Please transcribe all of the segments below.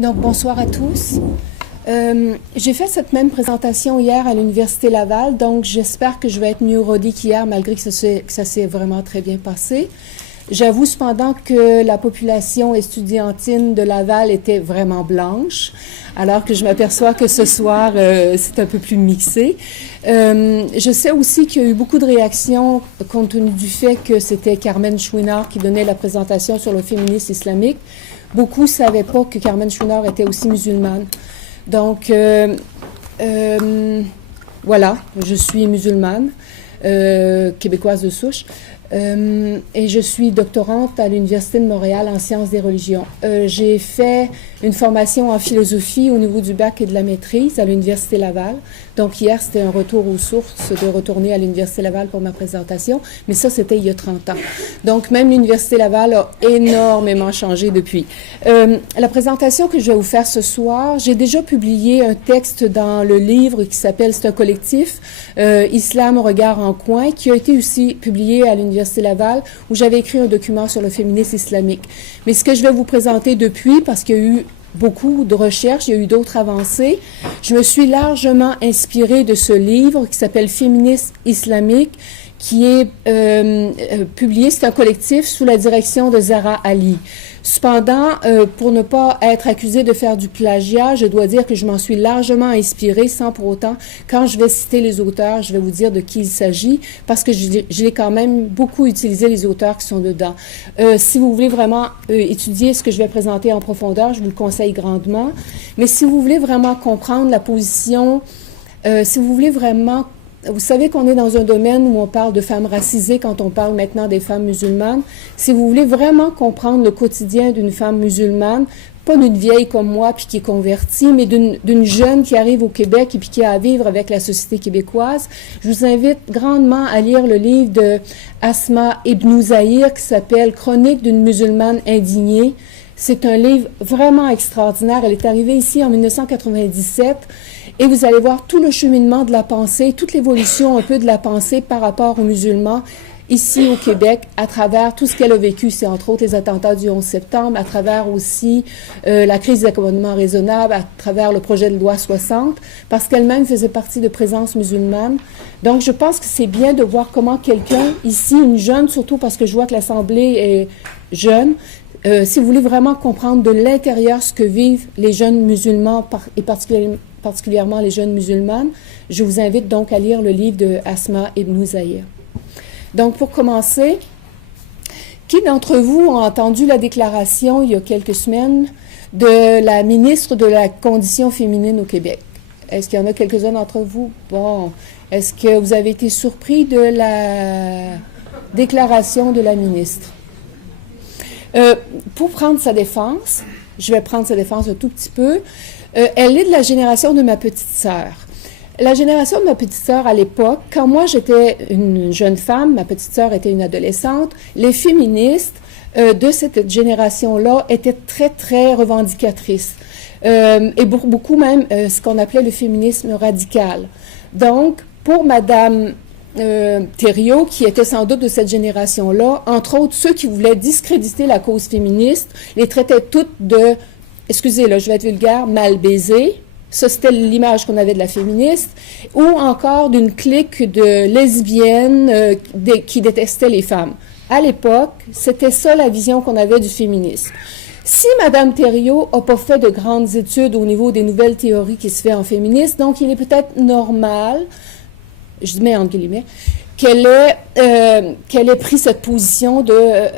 Donc, bonsoir à tous. J'ai fait cette même présentation hier à l'Université Laval, donc j'espère que je vais être mieux rodée qu'hier, malgré que ça s'est vraiment très bien passé. J'avoue cependant que la population estudiantine de Laval était vraiment blanche, alors que je m'aperçois que ce soir, c'est un peu plus mixé. Je sais aussi qu'il y a eu beaucoup de réactions compte tenu du fait que c'était Carmen Chouinard qui donnait la présentation sur le féminisme islamique. Beaucoup ne savaient pas que Carmen Chouinard était aussi musulmane. Donc, voilà, je suis musulmane, québécoise de souche. Et je suis doctorante à l'Université de Montréal en sciences des religions. J'ai fait une formation en philosophie au niveau du bac et de la maîtrise à l'Université Laval. Donc hier, c'était un retour aux sources de retourner à l'Université Laval pour ma présentation, mais ça, c'était il y a 30 ans. Donc même l'Université Laval a énormément changé depuis. La présentation que je vais vous faire ce soir, j'ai déjà publié un texte dans le livre qui s'appelle « C'est un collectif, Islam, regard en coin », qui a été aussi publié à l'Université Laval, où j'avais écrit un document sur le féminisme islamique. Mais ce que je vais vous présenter depuis, parce qu'il y a eu beaucoup de recherches, il y a eu d'autres avancées, je me suis largement inspirée de ce livre qui s'appelle « Féminisme islamique », qui est publié, c'est un collectif sous la direction de Zahra Ali. Cependant, pour ne pas être accusée de faire du plagiat, je dois dire que je m'en suis largement inspirée sans pour autant, quand je vais citer les auteurs, je vais vous dire de qui il s'agit, parce que j'ai quand même beaucoup utilisé les auteurs qui sont dedans. Si vous voulez vraiment étudier ce que je vais présenter en profondeur, je vous le conseille grandement. Mais si vous voulez vraiment comprendre la position, si vous voulez vraiment... Vous savez qu'on est dans un domaine où on parle de femmes racisées quand on parle maintenant des femmes musulmanes. Si vous voulez vraiment comprendre le quotidien d'une femme musulmane, pas d'une vieille comme moi puis qui est convertie, mais d'une jeune qui arrive au Québec et puis qui a à vivre avec la société québécoise, je vous invite grandement à lire le livre de Asma Ibn Zahir qui s'appelle « Chronique d'une musulmane indignée ». C'est un livre vraiment extraordinaire. Elle est arrivée ici en 1997. Et vous allez voir tout le cheminement de la pensée, toute l'évolution un peu de la pensée par rapport aux musulmans ici au Québec, à travers tout ce qu'elle a vécu. C'est entre autres les attentats du 11 septembre, à travers aussi la crise d'accommodement raisonnable, à travers le projet de loi 60, parce qu'elle-même faisait partie de Présence musulmane. Donc, je pense que c'est bien de voir comment quelqu'un ici, une jeune, surtout parce que je vois que l'Assemblée est jeune, si vous voulez vraiment comprendre de l'intérieur ce que vivent les jeunes musulmans et particulièrement les jeunes musulmanes, je vous invite donc à lire le livre de Asma Ibn Zahir. Donc, pour commencer, qui d'entre vous a entendu la déclaration il y a quelques semaines de la ministre de la Condition féminine au Québec? Est-ce qu'il y en a quelques-uns d'entre vous? Bon. Est-ce que vous avez été surpris de la déclaration de la ministre? Pour prendre sa défense, je vais prendre sa défense un tout petit peu, elle est de la génération de ma petite sœur. La génération de ma petite sœur à l'époque, quand moi j'étais une jeune femme, ma petite sœur était une adolescente, les féministes de cette génération-là étaient très, très revendicatrices. Et beaucoup même ce qu'on appelait le féminisme radical. Donc, pour Madame Thériault, qui était sans doute de cette génération-là, entre autres ceux qui voulaient discréditer la cause féministe, les traitaient toutes de, excusez, là, je vais être vulgaire, mal baisées. Ça, c'était l'image qu'on avait de la féministe, ou encore d'une clique de lesbiennes qui détestaient les femmes. À l'époque, c'était ça la vision qu'on avait du féminisme. Si Mme Thériault n'a pas fait de grandes études au niveau des nouvelles théories qui se fait en féminisme, donc il est peut-être normal, je mets entre guillemets, qu'elle ait pris cette position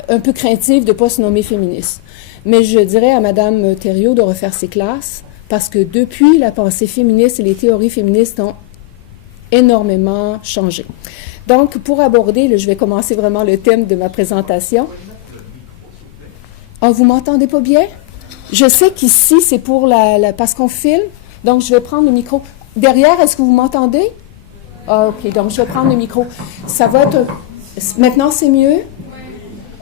un peu craintive de ne pas se nommer féministe. Mais je dirais à Mme Thériault de refaire ses classes, parce que depuis, la pensée féministe et les théories féministes ont énormément changé. Donc, pour aborder, je vais commencer vraiment le thème de ma présentation. Ah, vous m'entendez pas bien? Je sais qu'ici, c'est pour parce qu'on filme, donc je vais prendre le micro. Derrière, est-ce que vous m'entendez? Ah, OK, donc je vais prendre le micro. Ça va être... Maintenant, c'est mieux?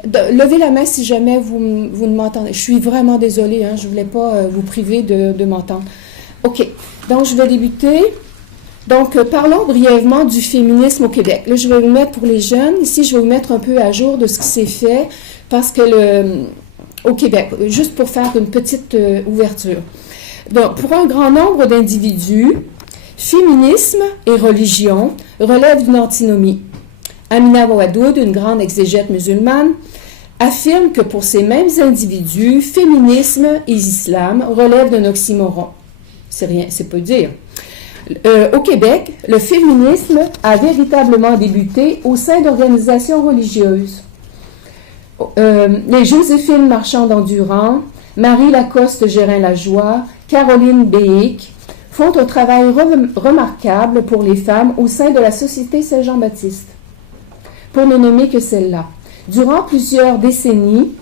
Levez la main si jamais vous ne m'entendez. Je suis vraiment désolée, hein, je ne voulais pas vous priver de m'entendre. OK, donc je vais débuter. Donc, parlons brièvement du féminisme au Québec. Là, je vais vous mettre pour les jeunes. Ici, je vais vous mettre un peu à jour de ce qui s'est fait, parce que au Québec, juste pour faire une petite ouverture. Donc, pour un grand nombre d'individus, féminisme et religion relèvent d'une antinomie. Amina Wadoud, une grande exégète musulmane, affirme que pour ces mêmes individus, féminisme et islam relèvent d'un oxymoron. C'est rien, c'est peu dire. Au Québec, le féminisme a véritablement débuté au sein d'organisations religieuses. Les Joséphine Marchand-d'Endurant, Marie Lacoste Gérin-Lajoie, Caroline Béhic font un travail remarquable pour les femmes au sein de la Société Saint-Jean-Baptiste, pour ne nommer que celle-là. Durant plusieurs décennies,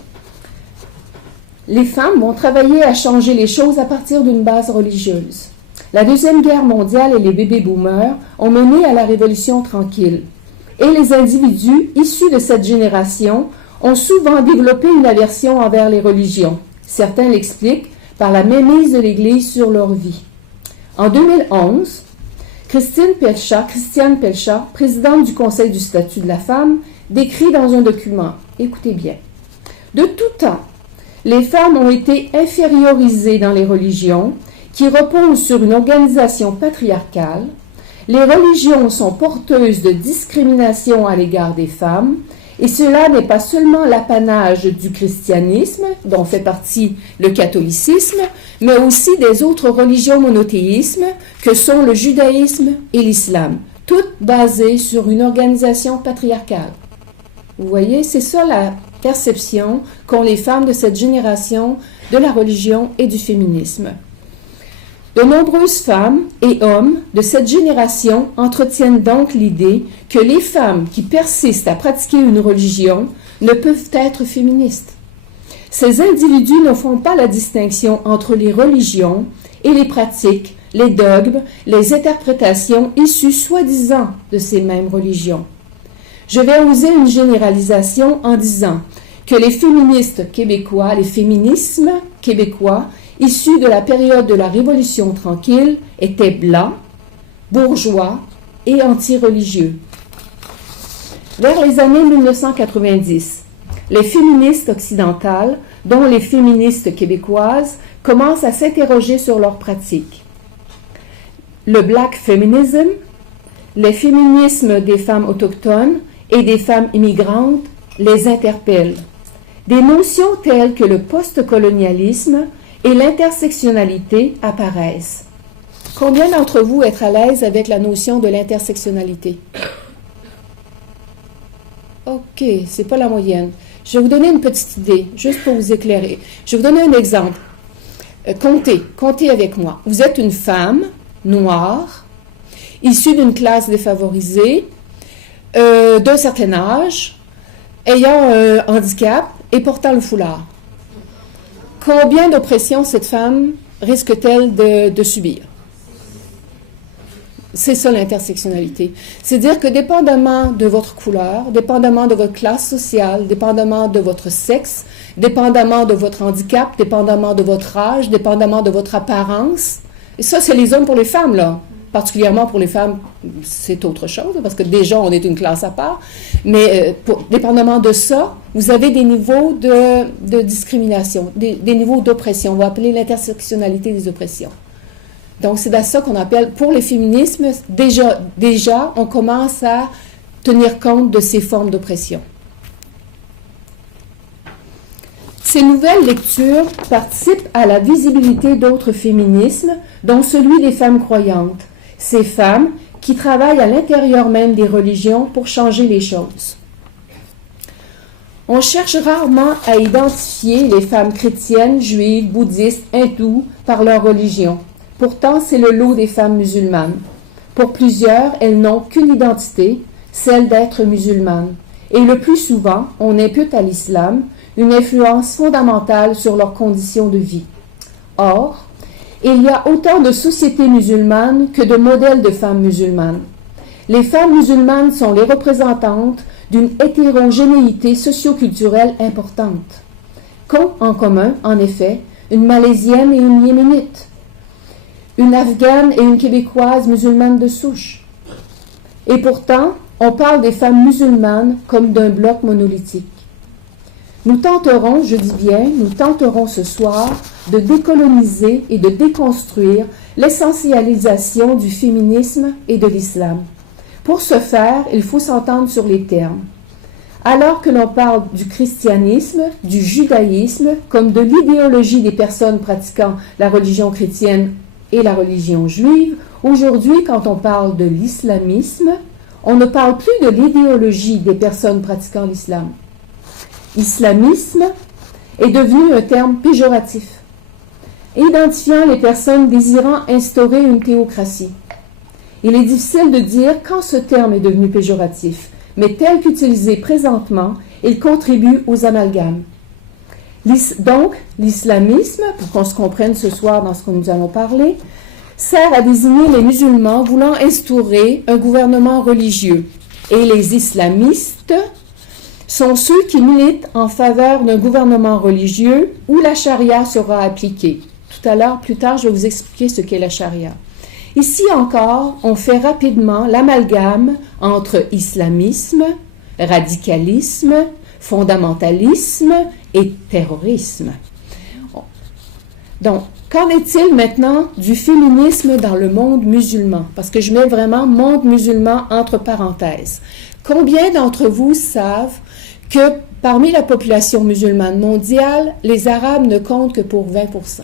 les femmes vont travailler à changer les choses à partir d'une base religieuse. La Deuxième Guerre mondiale et les bébés-boomers ont mené à la Révolution tranquille. Et les individus issus de cette génération ont souvent développé une aversion envers les religions. Certains l'expliquent par la mainmise de l'Église sur leur vie. En 2011, Christiane Pelchat, présidente du Conseil du statut de la femme, décrit dans un document, écoutez bien, « De tout temps, les femmes ont été infériorisées dans les religions qui reposent sur une organisation patriarcale. Les religions sont porteuses de discrimination à l'égard des femmes, et cela n'est pas seulement l'apanage du christianisme, dont fait partie le catholicisme, mais aussi des autres religions monothéismes que sont le judaïsme et l'islam, toutes basées sur une organisation patriarcale. » Vous voyez, c'est ça la perception qu'ont les femmes de cette génération de la religion et du féminisme. De nombreuses femmes et hommes de cette génération entretiennent donc l'idée que les femmes qui persistent à pratiquer une religion ne peuvent être féministes. Ces individus ne font pas la distinction entre les religions et les pratiques, les dogmes, les interprétations issues soi-disant de ces mêmes religions. Je vais oser une généralisation en disant que les féministes québécois, les féminismes québécois, issus de la période de la Révolution tranquille, étaient blancs, bourgeois et anti-religieux. Vers les années 1990, les féministes occidentales, dont les féministes québécoises, commencent à s'interroger sur leurs pratiques. Le black feminism, les féminismes des femmes autochtones et des femmes immigrantes les interpellent. Des notions telles que le postcolonialisme et l'intersectionnalité apparaissent. Combien d'entre vous êtes à l'aise avec la notion de l'intersectionnalité? OK, c'est pas la moyenne. Je vais vous donner une petite idée, juste pour vous éclairer. Je vais vous donner un exemple. Comptez avec moi. Vous êtes une femme noire, issue d'une classe défavorisée, d'un certain âge, ayant un handicap et portant le foulard. Combien d'oppressions cette femme risque-t-elle de subir? C'est ça l'intersectionnalité. C'est-à-dire que dépendamment de votre couleur, dépendamment de votre classe sociale, dépendamment de votre sexe, dépendamment de votre handicap, dépendamment de votre âge, dépendamment de votre apparence, et ça c'est les hommes pour les femmes là. Particulièrement pour les femmes, c'est autre chose, parce que déjà, on est une classe à part. Mais dépendamment de ça, vous avez des niveaux de discrimination, des niveaux d'oppression. On va appeler l'intersectionnalité des oppressions. Donc, c'est à ça qu'on appelle, pour les féminismes, déjà, on commence à tenir compte de ces formes d'oppression. Ces nouvelles lectures participent à la visibilité d'autres féminismes, dont celui des femmes croyantes. Ces femmes qui travaillent à l'intérieur même des religions pour changer les choses. On cherche rarement à identifier les femmes chrétiennes, juives, bouddhistes, hindoues par leur religion. Pourtant, c'est le lot des femmes musulmanes. Pour plusieurs, elles n'ont qu'une identité, celle d'être musulmanes. Et le plus souvent, on impute à l'islam une influence fondamentale sur leurs conditions de vie. Or, il y a autant de sociétés musulmanes que de modèles de femmes musulmanes. Les femmes musulmanes sont les représentantes d'une hétérogénéité socio-culturelle importante, qu'ont en commun, en effet, une Malaisienne et une Yéménite, une Afghane et une Québécoise musulmane de souche. Et pourtant, on parle des femmes musulmanes comme d'un bloc monolithique. Nous tenterons, je dis bien, nous tenterons ce soir de décoloniser et de déconstruire l'essentialisation du féminisme et de l'islam. Pour ce faire, il faut s'entendre sur les termes. Alors que l'on parle du christianisme, du judaïsme, comme de l'idéologie des personnes pratiquant la religion chrétienne et la religion juive, aujourd'hui, quand on parle de l'islamisme, on ne parle plus de l'idéologie des personnes pratiquant l'islam. Islamisme est devenu un terme péjoratif, identifiant les personnes désirant instaurer une théocratie. Il est difficile de dire quand ce terme est devenu péjoratif, mais tel qu'utilisé présentement, il contribue aux amalgames. Donc, l'islamisme, pour qu'on se comprenne ce soir dans ce que nous allons parler, sert à désigner les musulmans voulant instaurer un gouvernement religieux. Et les islamistes sont ceux qui militent en faveur d'un gouvernement religieux où la charia sera appliquée. Plus tard, je vais vous expliquer ce qu'est la charia. Ici encore, on fait rapidement l'amalgame entre islamisme, radicalisme, fondamentalisme et terrorisme. Donc, qu'en est-il maintenant du féminisme dans le monde musulman? Parce que je mets vraiment monde musulman entre parenthèses. Combien d'entre vous savent que parmi la population musulmane mondiale, les Arabes ne comptent que pour 20%?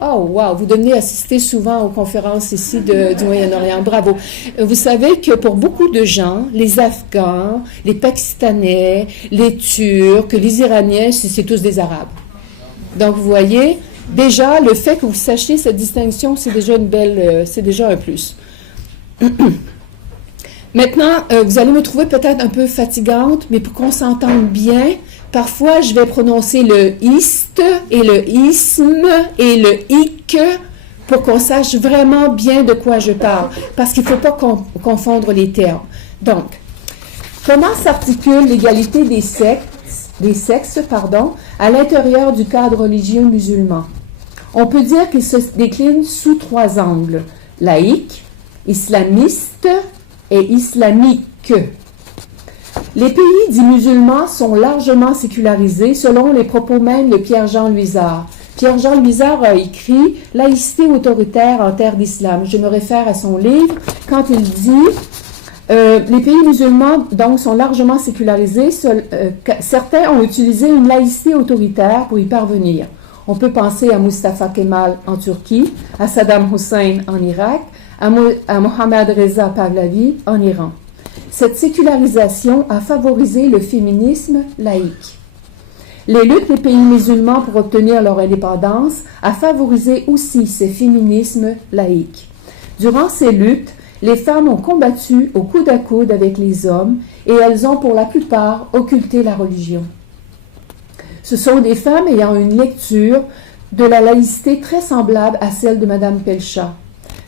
Oh, wow! Vous devenez assister souvent aux conférences ici du Moyen-Orient. Bravo! Vous savez que pour beaucoup de gens, les Afghans, les Pakistanais, les Turcs, les Iraniens, c'est tous des Arabes. Donc, vous voyez, déjà, le fait que vous sachiez cette distinction, c'est déjà c'est déjà un plus. Maintenant, vous allez me trouver peut-être un peu fatigante, mais pour qu'on s'entende bien, parfois je vais prononcer le ist et le isme et le ik pour qu'on sache vraiment bien de quoi je parle, parce qu'il ne faut pas confondre les termes. Donc, comment s'articule l'égalité des sexes, à l'intérieur du cadre religieux musulman? On peut dire qu'il se décline sous 3 angles: laïque, islamiste et islamique. Les pays dits musulmans sont largement sécularisés selon les propos même de Pierre-Jean Luizard. Pierre-Jean Luizard a écrit « Laïcité autoritaire en terre d'islam ». Je me réfère à son livre quand il dit les pays musulmans donc sont largement sécularisés. Certains ont utilisé une laïcité autoritaire pour y parvenir. On peut penser à Mustafa Kemal en Turquie, à Saddam Hussein en Irak, à Mohammad Reza Pahlavi en Iran. Cette sécularisation a favorisé le féminisme laïque. Les luttes des pays musulmans pour obtenir leur indépendance a favorisé aussi ces féminismes laïques. Durant ces luttes, les femmes ont combattu au coude à coude avec les hommes et elles ont pour la plupart occulté la religion. Ce sont des femmes ayant une lecture de la laïcité très semblable à celle de Mme Pelcha,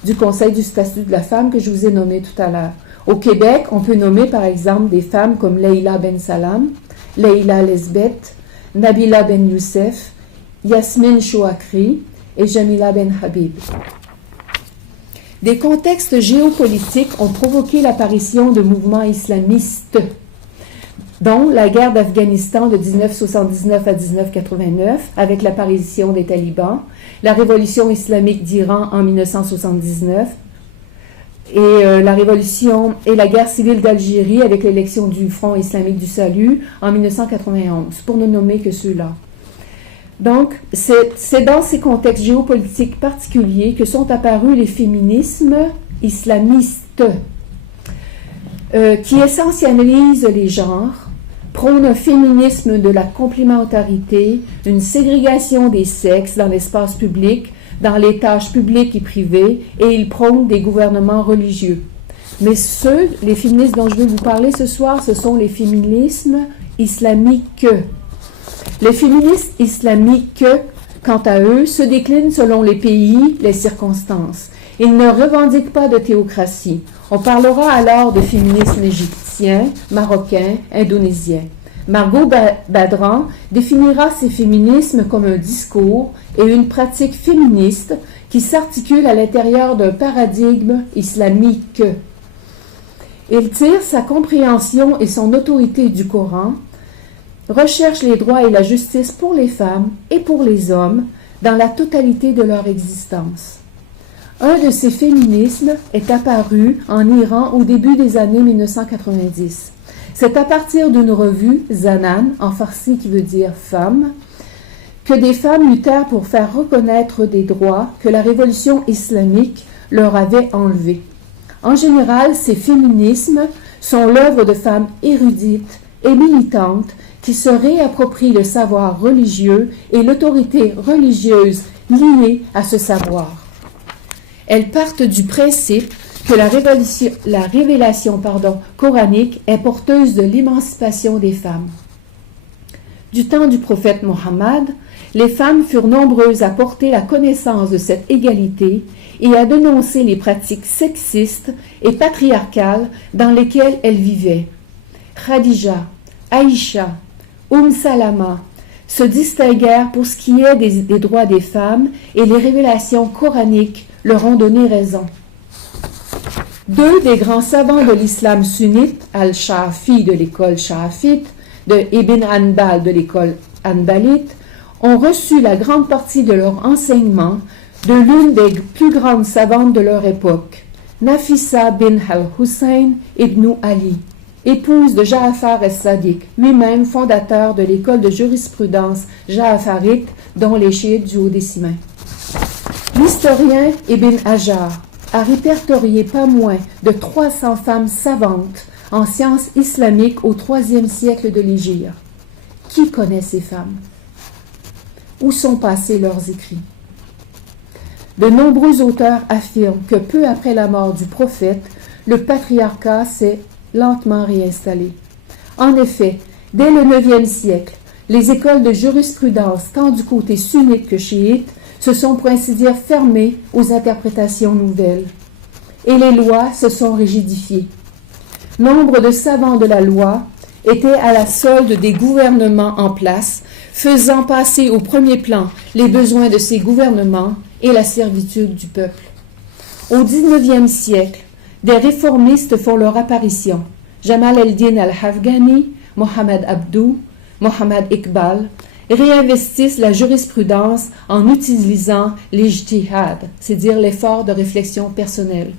du Conseil du statut de la femme que je vous ai nommé tout à l'heure. Au Québec, on peut nommer par exemple des femmes comme Leila Ben Salam, Leila Lesbet, Nabila Ben Youssef, Yasmine Chouakri et Jamila Ben Habib. Des contextes géopolitiques ont provoqué l'apparition de mouvements islamistes, dont la guerre d'Afghanistan de 1979 à 1989 avec l'apparition des talibans, la révolution islamique d'Iran en 1979 et la révolution et la guerre civile d'Algérie avec l'élection du Front islamique du salut en 1991, pour ne nommer que ceux-là. Donc, c'est dans ces contextes géopolitiques particuliers que sont apparus les féminismes islamistes qui essentialisent les genres, prônent un féminisme de la complémentarité, une ségrégation des sexes dans l'espace public, dans les tâches publiques et privées, et ils prônent des gouvernements religieux. Mais les féministes dont je vais vous parler ce soir, ce sont les féminismes islamiques. Les féministes islamiques, quant à eux, se déclinent selon les pays, les circonstances. Ils ne revendiquent pas de théocratie. On parlera alors de féminisme égyptien, marocain, indonésien. Margot Badran définira ces féminismes comme un discours et une pratique féministe qui s'articule à l'intérieur d'un paradigme islamique. Il tire sa compréhension et son autorité du Coran, recherchent les droits et la justice pour les femmes et pour les hommes dans la totalité de leur existence. Un de ces féminismes est apparu en Iran au début des années 1990. C'est à partir d'une revue, Zanan, en farsi qui veut dire femme, que des femmes luttèrent pour faire reconnaître des droits que la révolution islamique leur avait enlevés. En général, ces féminismes sont l'œuvre de femmes érudites et militantes qui se réapproprient le savoir religieux et l'autorité religieuse liée à ce savoir. Elles partent du principe que la révélation coranique est porteuse de l'émancipation des femmes. Du temps du prophète Mohammed, les femmes furent nombreuses à porter la connaissance de cette égalité et à dénoncer les pratiques sexistes et patriarcales dans lesquelles elles vivaient. Khadija, Aïcha, Salama se distinguèrent pour ce qui est des droits des femmes et les révélations coraniques leur ont donné raison. Deux des grands savants de l'islam sunnite, Al-Shafi de l'école Shafite, de Ibn Hanbal de l'école Hanbalite, ont reçu la grande partie de leur enseignement de l'une des plus grandes savantes de leur époque, Nafisa bin al-Hussein ibn Ali, épouse de Ja'far as-Sadiq, lui-même fondateur de l'école de jurisprudence ja'farite, dont les chiites duodécimains. L'historien Ibn Hajar a répertorié pas moins de 300 femmes savantes en sciences islamiques au IIIe siècle de l'Hégire. Qui connaît ces femmes? Où sont passés leurs écrits? De nombreux auteurs affirment que peu après la mort du prophète, le patriarcat s'est lentement réinstallé. En effet, dès le IXe siècle, les écoles de jurisprudence, tant du côté sunnite que chiite, se sont pour ainsi dire fermées aux interprétations nouvelles. Et les lois se sont rigidifiées. Nombre de savants de la loi étaient à la solde des gouvernements en place, faisant passer au premier plan les besoins de ces gouvernements et la servitude du peuple. Au XIXe siècle, des réformistes font leur apparition. Jamal el-Din al-Afghani, Mohamed Abdou, Mohamed Iqbal réinvestissent la jurisprudence en utilisant l'ijtihad, c'est-à-dire l'effort de réflexion personnelle.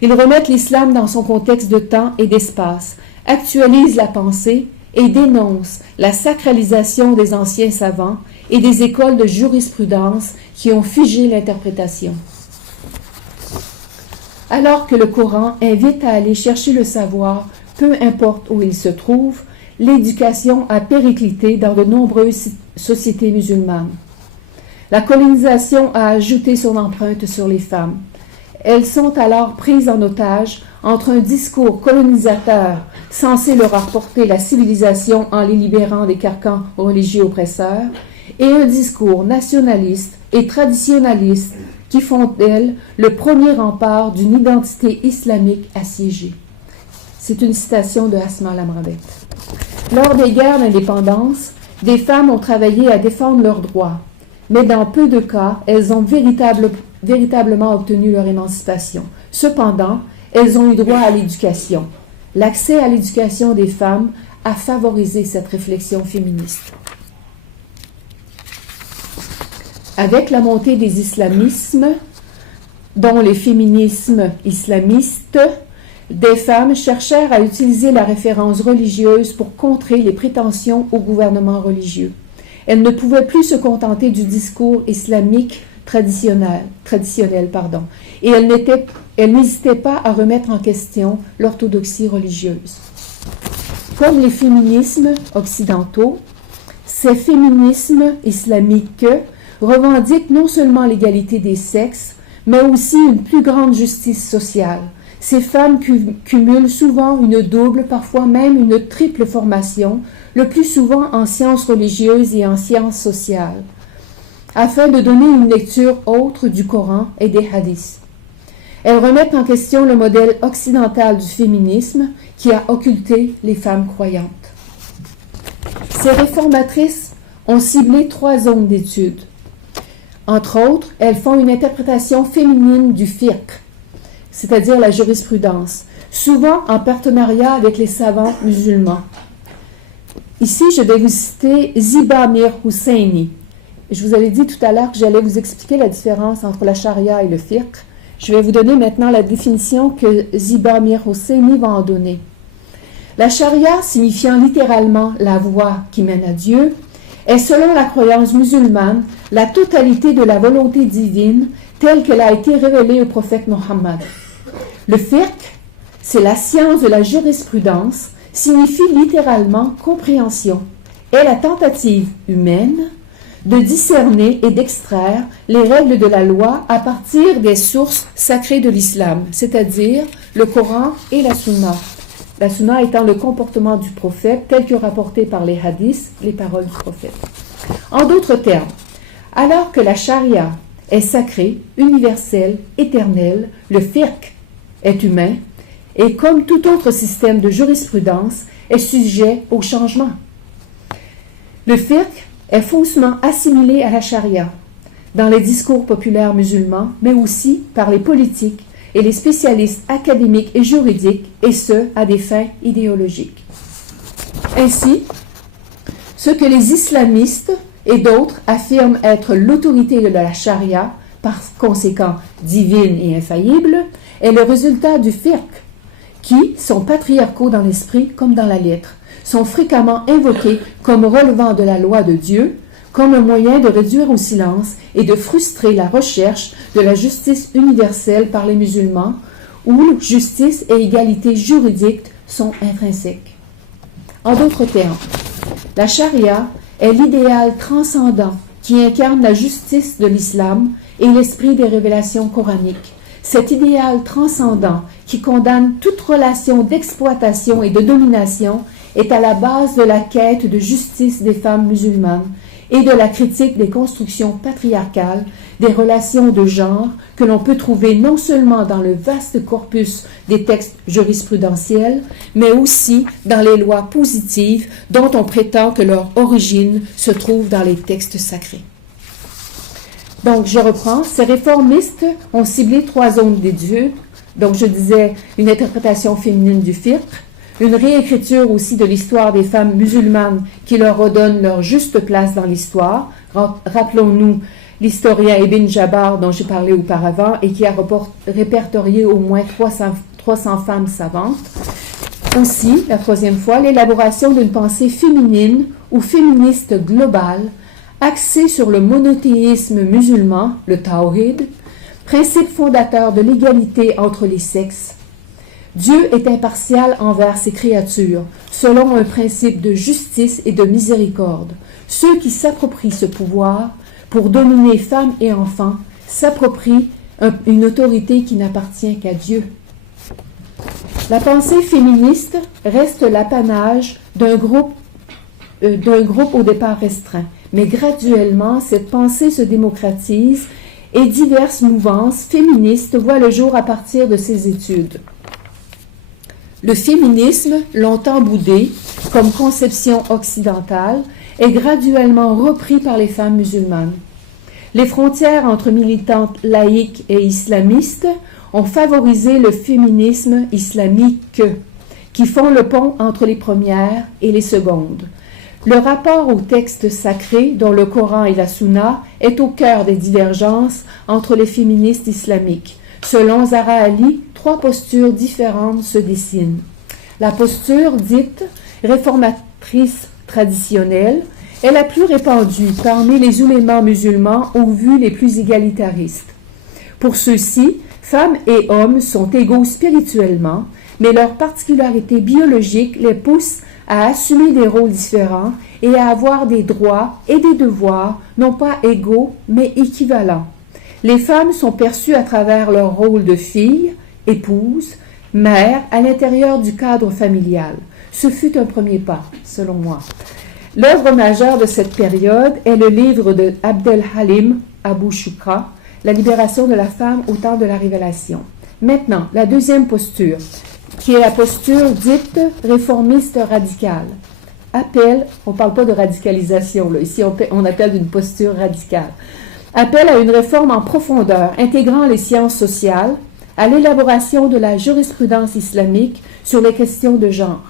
Ils remettent l'islam dans son contexte de temps et d'espace, actualisent la pensée et dénoncent la sacralisation des anciens savants et des écoles de jurisprudence qui ont figé l'interprétation. Alors que le Coran invite à aller chercher le savoir, peu importe où il se trouve, l'éducation a périclité dans de nombreuses sociétés musulmanes. La colonisation a ajouté son empreinte sur les femmes. Elles sont alors prises en otage entre un discours colonisateur censé leur apporter la civilisation en les libérant des carcans religieux oppresseurs et un discours nationaliste et traditionnaliste qui font d'elles le premier rempart d'une identité islamique assiégée. C'est une citation de Asma Lamrabet. Lors des guerres d'indépendance, des femmes ont travaillé à défendre leurs droits, mais dans peu de cas, elles ont véritablement obtenu leur émancipation. Cependant, elles ont eu droit à l'éducation. L'accès à l'éducation des femmes a favorisé cette réflexion féministe. Avec la montée des islamismes, dont les féminismes islamistes, des femmes cherchèrent à utiliser la référence religieuse pour contrer les prétentions au gouvernement religieux. Elles ne pouvaient plus se contenter du discours islamique traditionnel, et elles n'hésitaient pas à remettre en question l'orthodoxie religieuse. Comme les féminismes occidentaux, ces féminismes islamiques revendiquent non seulement l'égalité des sexes, mais aussi une plus grande justice sociale. Ces femmes cumulent souvent une double, parfois même une triple formation, le plus souvent en sciences religieuses et en sciences sociales, afin de donner une lecture autre du Coran et des hadiths. Elles remettent en question le modèle occidental du féminisme qui a occulté les femmes croyantes. Ces réformatrices ont ciblé 3 zones d'études. Entre autres, elles font une interprétation féminine du fiqh, c'est-à-dire la jurisprudence, souvent en partenariat avec les savants musulmans. Ici, je vais vous citer Ziba Mir Husseini. Je vous avais dit tout à l'heure que j'allais vous expliquer la différence entre la charia et le fiqh. Je vais vous donner maintenant la définition que Ziba Mir Husseini va en donner. La charia, signifiant littéralement la voie qui mène à Dieu, est selon la croyance musulmane la totalité de la volonté divine telle qu'elle a été révélée au prophète Mohammed. Le fiqh, c'est la science de la jurisprudence, signifie littéralement compréhension, est la tentative humaine de discerner et d'extraire les règles de la loi à partir des sources sacrées de l'islam, c'est-à-dire le Coran et la Sunna. La Sunna étant le comportement du prophète tel que rapporté par les hadiths, les paroles du prophète. En d'autres termes, alors que la charia est sacrée, universelle, éternelle, le fiqh est humain et comme tout autre système de jurisprudence est sujet au changement. Le fiqh est faussement assimilé à la charia dans les discours populaires musulmans, mais aussi par les politiques et les spécialistes académiques et juridiques, et ce, à des fins idéologiques. Ainsi, ce que les islamistes et d'autres affirment être l'autorité de la charia, par conséquent divine et infaillible, est le résultat du fiqh, qui sont patriarcaux dans l'esprit comme dans la lettre, sont fréquemment invoqués comme relevant de la loi de Dieu, comme un moyen de réduire au silence et de frustrer la recherche de la justice universelle par les musulmans, où justice et égalité juridique sont intrinsèques. En d'autres termes, la charia est l'idéal transcendant qui incarne la justice de l'islam et l'esprit des révélations coraniques. Cet idéal transcendant qui condamne toute relation d'exploitation et de domination est à la base de la quête de justice des femmes musulmanes et de la critique des constructions patriarcales, des relations de genre que l'on peut trouver non seulement dans le vaste corpus des textes jurisprudentiels, mais aussi dans les lois positives dont on prétend que leur origine se trouve dans les textes sacrés. Donc, je reprends. Ces réformistes ont ciblé 3 zones d'études. Donc, je disais une interprétation féminine du fiqh, une réécriture aussi de l'histoire des femmes musulmanes qui leur redonne leur juste place dans l'histoire. Rappelons-nous l'historien Ibn Jabbar dont j'ai parlé auparavant et qui a répertorié au moins 300 femmes savantes. Aussi, la 3e fois, l'élaboration d'une pensée féminine ou féministe globale axée sur le monothéisme musulman, le tawhid, principe fondateur de l'égalité entre les sexes. Dieu est impartial envers ses créatures, selon un principe de justice et de miséricorde. Ceux qui s'approprient ce pouvoir pour dominer femmes et enfants s'approprient une autorité qui n'appartient qu'à Dieu. La pensée féministe reste l'apanage d'un groupe au départ restreint, mais graduellement cette pensée se démocratise et diverses mouvances féministes voient le jour à partir de ces études. Le féminisme, longtemps boudé comme conception occidentale, est graduellement repris par les femmes musulmanes. Les frontières entre militantes laïques et islamistes ont favorisé le féminisme islamique, qui font le pont entre les premières et les secondes. Le rapport aux textes sacrés, dont le Coran et la Sunna, est au cœur des divergences entre les féministes islamiques. Selon Zahra Ali, 3 postures différentes se dessinent. La posture dite réformatrice traditionnelle est la plus répandue parmi les oulémas musulmans aux vues les plus égalitaristes. Pour ceux-ci, femmes et hommes sont égaux spirituellement, mais leur particularité biologique les pousse à assumer des rôles différents et à avoir des droits et des devoirs non pas égaux mais équivalents. Les femmes sont perçues à travers leur rôle de fille, épouse, mère à l'intérieur du cadre familial. Ce fut un premier pas, selon moi. L'œuvre majeure de cette période est le livre de Abdel Halim Abou Shukra, La libération de la femme au temps de la révélation. Maintenant, la 2e posture, qui est la posture dite réformiste radicale. Appelle, on ne parle pas de radicalisation, là. Ici on appelle d'une posture radicale. Appelle à une réforme en profondeur, intégrant les sciences sociales, à l'élaboration de la jurisprudence islamique sur les questions de genre.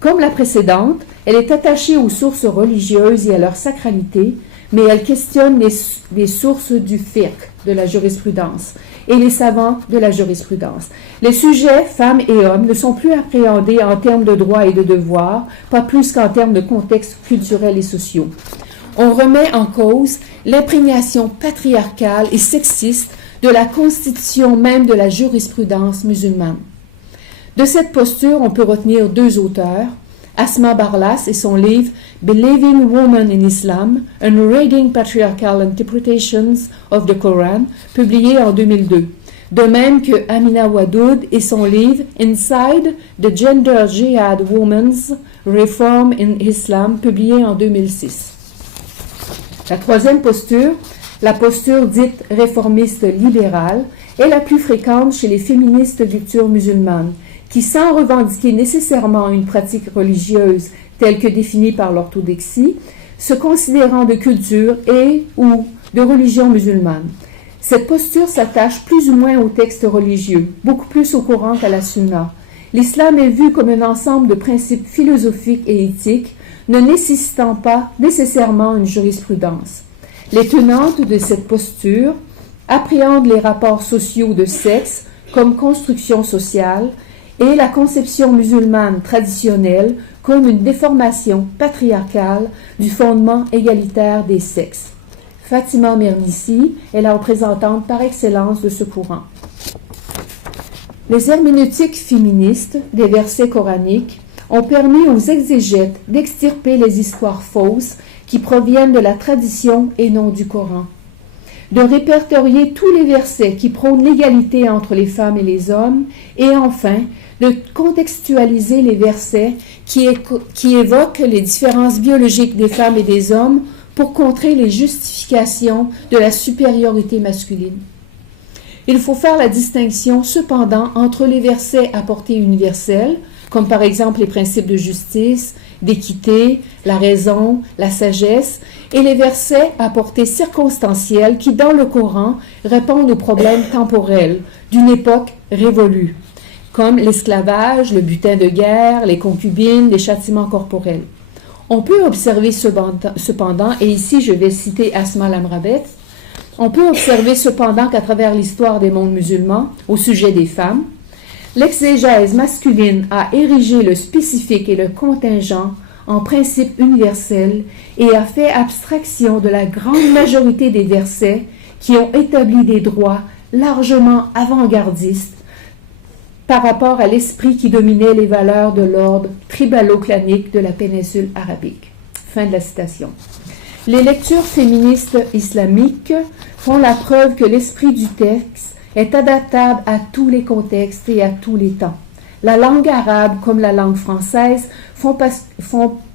Comme la précédente, elle est attachée aux sources religieuses et à leur sacralité, mais elle questionne les sources du fiqh, de la jurisprudence, et les savants de la jurisprudence. Les sujets, femmes et hommes, ne sont plus appréhendés en termes de droits et de devoirs, pas plus qu'en termes de contextes culturels et sociaux. On remet en cause l'imprégnation patriarcale et sexiste de la constitution même de la jurisprudence musulmane. De cette posture, on peut retenir deux auteurs, Asma Barlas et son livre Believing Woman in Islam, Unreading Patriarchal Interpretations of the Quran, publié en 2002. De même que Amina Wadoud et son livre Inside the Gender Jihad Women's Reform in Islam, publié en 2006. La troisième posture, la posture dite réformiste libérale, est la plus fréquente chez les féministes culture musulmanes, qui, sans revendiquer nécessairement une pratique religieuse telle que définie par l'orthodoxie, se considérant de culture et ou de religion musulmane. Cette posture s'attache plus ou moins aux textes religieux, beaucoup plus au Coran qu'à la Sunna. L'islam est vu comme un ensemble de principes philosophiques et éthiques, ne nécessitant pas nécessairement une jurisprudence. Les tenantes de cette posture appréhendent les rapports sociaux de sexe comme construction sociale et la conception musulmane traditionnelle comme une déformation patriarcale du fondement égalitaire des sexes. Fatima Mernissi est la représentante par excellence de ce courant. Les herméneutiques féministes des versets coraniques ont permis aux exégètes d'extirper les histoires fausses qui proviennent de la tradition et non du Coran, de répertorier tous les versets qui prônent l'égalité entre les femmes et les hommes, et enfin de contextualiser les versets qui évoquent les différences biologiques des femmes et des hommes pour contrer les justifications de la supériorité masculine. Il faut faire la distinction cependant entre les versets à portée universelle, comme par exemple les principes de justice, d'équité, la raison, la sagesse, et les versets à portée circonstancielle qui, dans le Coran, répondent aux problèmes temporels d'une époque révolue, comme l'esclavage, le butin de guerre, les concubines, les châtiments corporels. On peut observer cependant, et ici je vais citer Asma Lamrabet, on peut observer cependant qu'à travers l'histoire des mondes musulmans, au sujet des femmes, l'exégèse masculine a érigé le spécifique et le contingent en principe universel et a fait abstraction de la grande majorité des versets qui ont établi des droits largement avant-gardistes par rapport à l'esprit qui dominait les valeurs de l'ordre tribalo-clanique de la péninsule arabique. Fin de la citation. Les lectures féministes islamiques font la preuve que l'esprit du texte est adaptable à tous les contextes et à tous les temps. La langue arabe, comme la langue française, font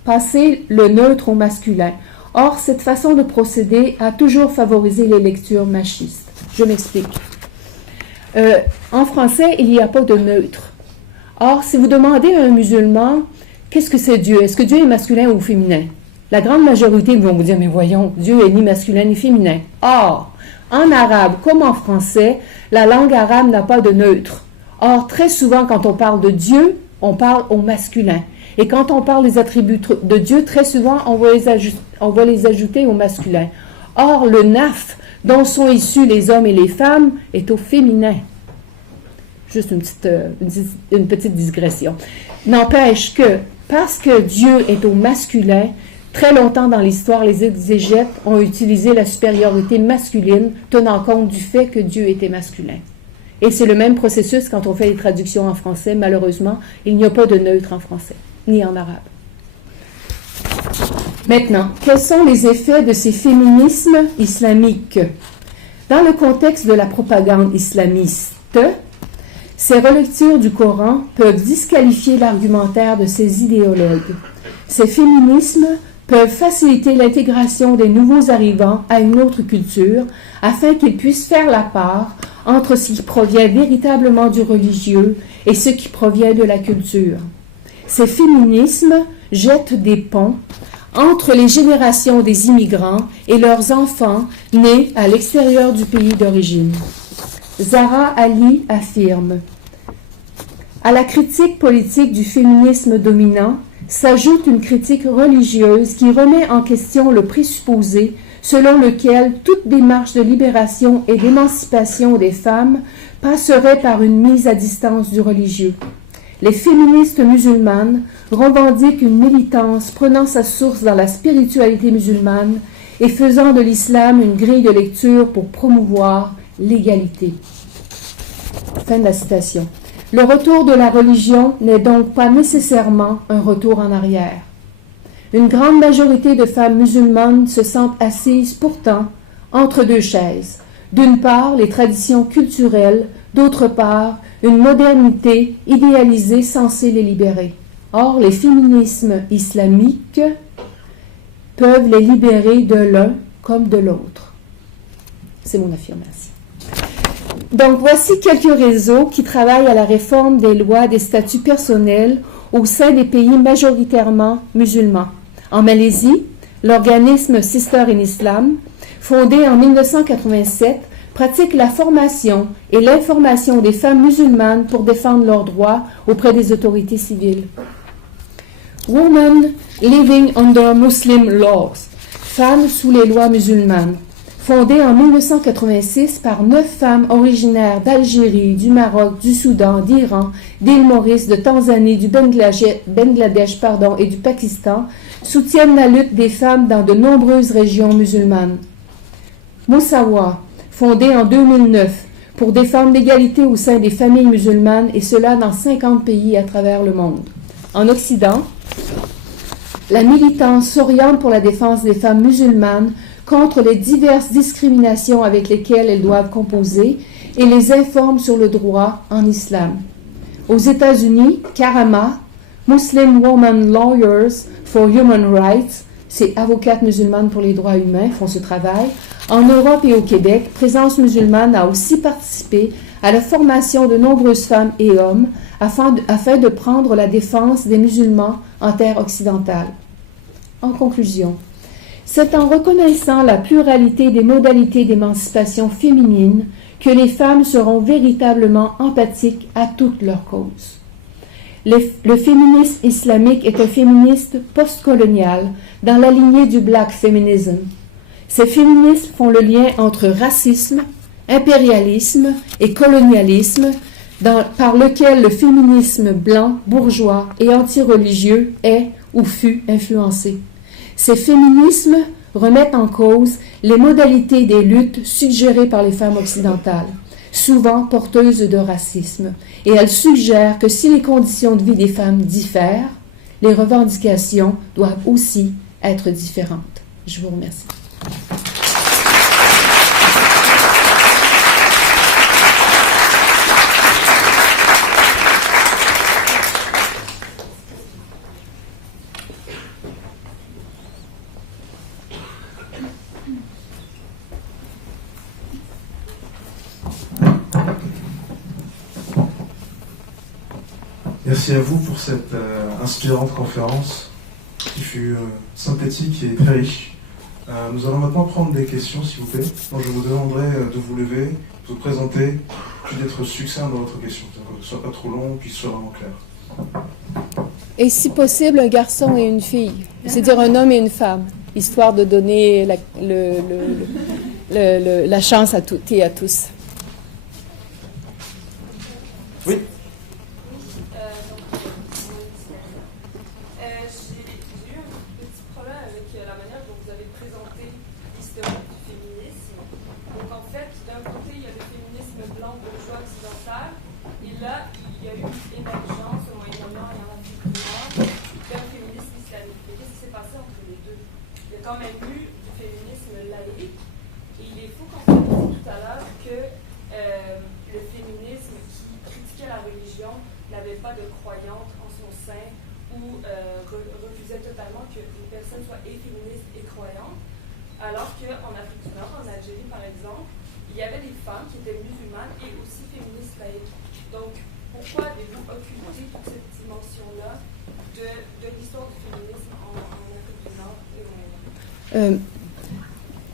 passer le neutre au masculin. Or, cette façon de procéder a toujours favorisé les lectures machistes. Je m'explique. En français, il n'y a pas de neutre. Or, si vous demandez à un musulman, qu'est-ce que c'est Dieu? Est-ce que Dieu est masculin ou féminin? La grande majorité vont vous dire, mais voyons, Dieu est ni masculin ni féminin. Or, en arabe comme en français, la langue arabe n'a pas de neutre. Or, très souvent, quand on parle de Dieu, on parle au masculin. Et quand on parle des attributs de Dieu, très souvent, on va les ajouter au masculin. Or, le naf, dont sont issus les hommes et les femmes, est au féminin. Juste une petite digression. N'empêche que, parce que Dieu est au masculin, très longtemps dans l'histoire, les exégètes ont utilisé la supériorité masculine, tenant compte du fait que Dieu était masculin. Et c'est le même processus quand on fait les traductions en français. Malheureusement, il n'y a pas de neutre en français, ni en arabe. Maintenant, quels sont les effets de ces féminismes islamiques? Dans le contexte de la propagande islamiste, ces relectures du Coran peuvent disqualifier l'argumentaire de ces idéologues. Ces féminismes peuvent faciliter l'intégration des nouveaux arrivants à une autre culture afin qu'ils puissent faire la part entre ce qui provient véritablement du religieux et ce qui provient de la culture. Ces féminismes jettent des ponts entre les générations des immigrants et leurs enfants nés à l'extérieur du pays d'origine. Zahra Ali affirme: à la critique politique du féminisme dominant s'ajoute une critique religieuse qui remet en question le présupposé selon lequel toute démarche de libération et d'émancipation des femmes passerait par une mise à distance du religieux. Les féministes musulmanes revendiquent une militance prenant sa source dans la spiritualité musulmane et faisant de l'islam une grille de lecture pour promouvoir l'égalité. Fin de la citation. Le retour de la religion n'est donc pas nécessairement un retour en arrière. Une grande majorité de femmes musulmanes se sentent assises pourtant entre deux chaises. D'une part, les traditions culturelles, d'autre part, une modernité idéalisée censée les libérer. Or, les féminismes islamiques peuvent les libérer de l'un comme de l'autre. C'est mon affirmation. Donc, voici quelques réseaux qui travaillent à la réforme des lois des statuts personnels au sein des pays majoritairement musulmans. En Malaisie, l'organisme Sister in Islam, fondé en 1987, pratique la formation et l'information des femmes musulmanes pour défendre leurs droits auprès des autorités civiles. Women Living Under Muslim Laws, femmes sous les lois musulmanes, fondée en 1986 par 9 femmes originaires d'Algérie, du Maroc, du Soudan, d'Iran, d'île Maurice, de Tanzanie, du Bangladesh, et du Pakistan, soutiennent la lutte des femmes dans de nombreuses régions musulmanes. Moussawa, fondée en 2009 pour défendre l'égalité au sein des familles musulmanes, et cela dans 50 pays à travers le monde. En Occident, la militance s'oriente pour la défense des femmes musulmanes contre les diverses discriminations avec lesquelles elles doivent composer et les informe sur le droit en islam. Aux États-Unis, Karama, Muslim Women Lawyers for Human Rights, c'est avocates musulmanes pour les droits humains, font ce travail. En Europe et au Québec, Présence musulmane a aussi participé à la formation de nombreuses femmes et hommes afin de prendre la défense des musulmans en terre occidentale. En conclusion, c'est en reconnaissant la pluralité des modalités d'émancipation féminine que les femmes seront véritablement empathiques à toutes leurs causes. Le féminisme islamique est un féministe postcolonial dans la lignée du Black Feminism. Ces féministes font le lien entre racisme, impérialisme et colonialisme, par lequel le féminisme blanc, bourgeois et anti-religieux est ou fut influencé. Ces féminismes remettent en cause les modalités des luttes suggérées par les femmes occidentales, souvent porteuses de racisme, et elles suggèrent que si les conditions de vie des femmes diffèrent, les revendications doivent aussi être différentes. Je vous remercie. Merci à vous pour cette inspirante conférence qui fut synthétique et très riche. Nous allons maintenant prendre des questions, s'il vous plaît. Donc, je vous demanderai de vous lever, de vous présenter, puis d'être succinct dans votre question, que ce ne soit pas trop long, puis que ce soit vraiment clair. Et si possible, un garçon et une fille, c'est-à-dire un homme et une femme, histoire de donner la chance à toutes et à tous. Oui. Quand même eu du féminisme laïque, et il est fou qu'on ait dit tout à l'heure que le féminisme qui critiquait la religion n'avait pas de croyante en son sein ou refusait totalement qu'une personne soit et féministe et croyante, alors qu'en Afrique du Nord, en Algérie par exemple, il y avait des femmes qui étaient musulmanes et aussi féministes laïques. Donc, pourquoi avez-vous occulté toute cette dimension-là de l'histoire du féminisme en Afrique du Nord et au Moyen-Orient?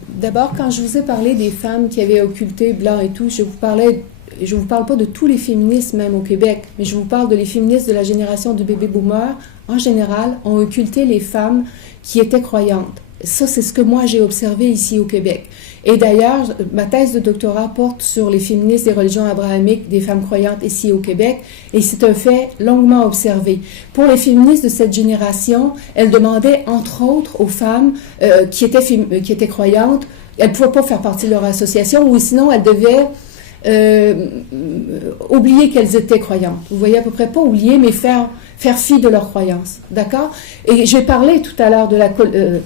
D'abord, quand je vous ai parlé des femmes qui avaient occulté blanc et tout, je vous parlais je ne vous parle pas de tous les féministes même au Québec, mais je vous parle de les féministes de la génération du bébé boomer, en général, ont occulté les femmes qui étaient croyantes. Ça, c'est ce que moi j'ai observé ici au Québec. Et d'ailleurs, ma thèse de doctorat porte sur les féministes des religions abrahamiques, des femmes croyantes ici au Québec, et c'est un fait longuement observé. Pour les féministes de cette génération, elles demandaient, entre autres, aux femmes qui étaient croyantes, elles ne pouvaient pas faire partie de leur association, ou sinon elles devaient oublier qu'elles étaient croyantes. Vous voyez, à peu près pas oublier, mais faire fi de leurs croyances. D'accord? Et j'ai parlé tout à l'heure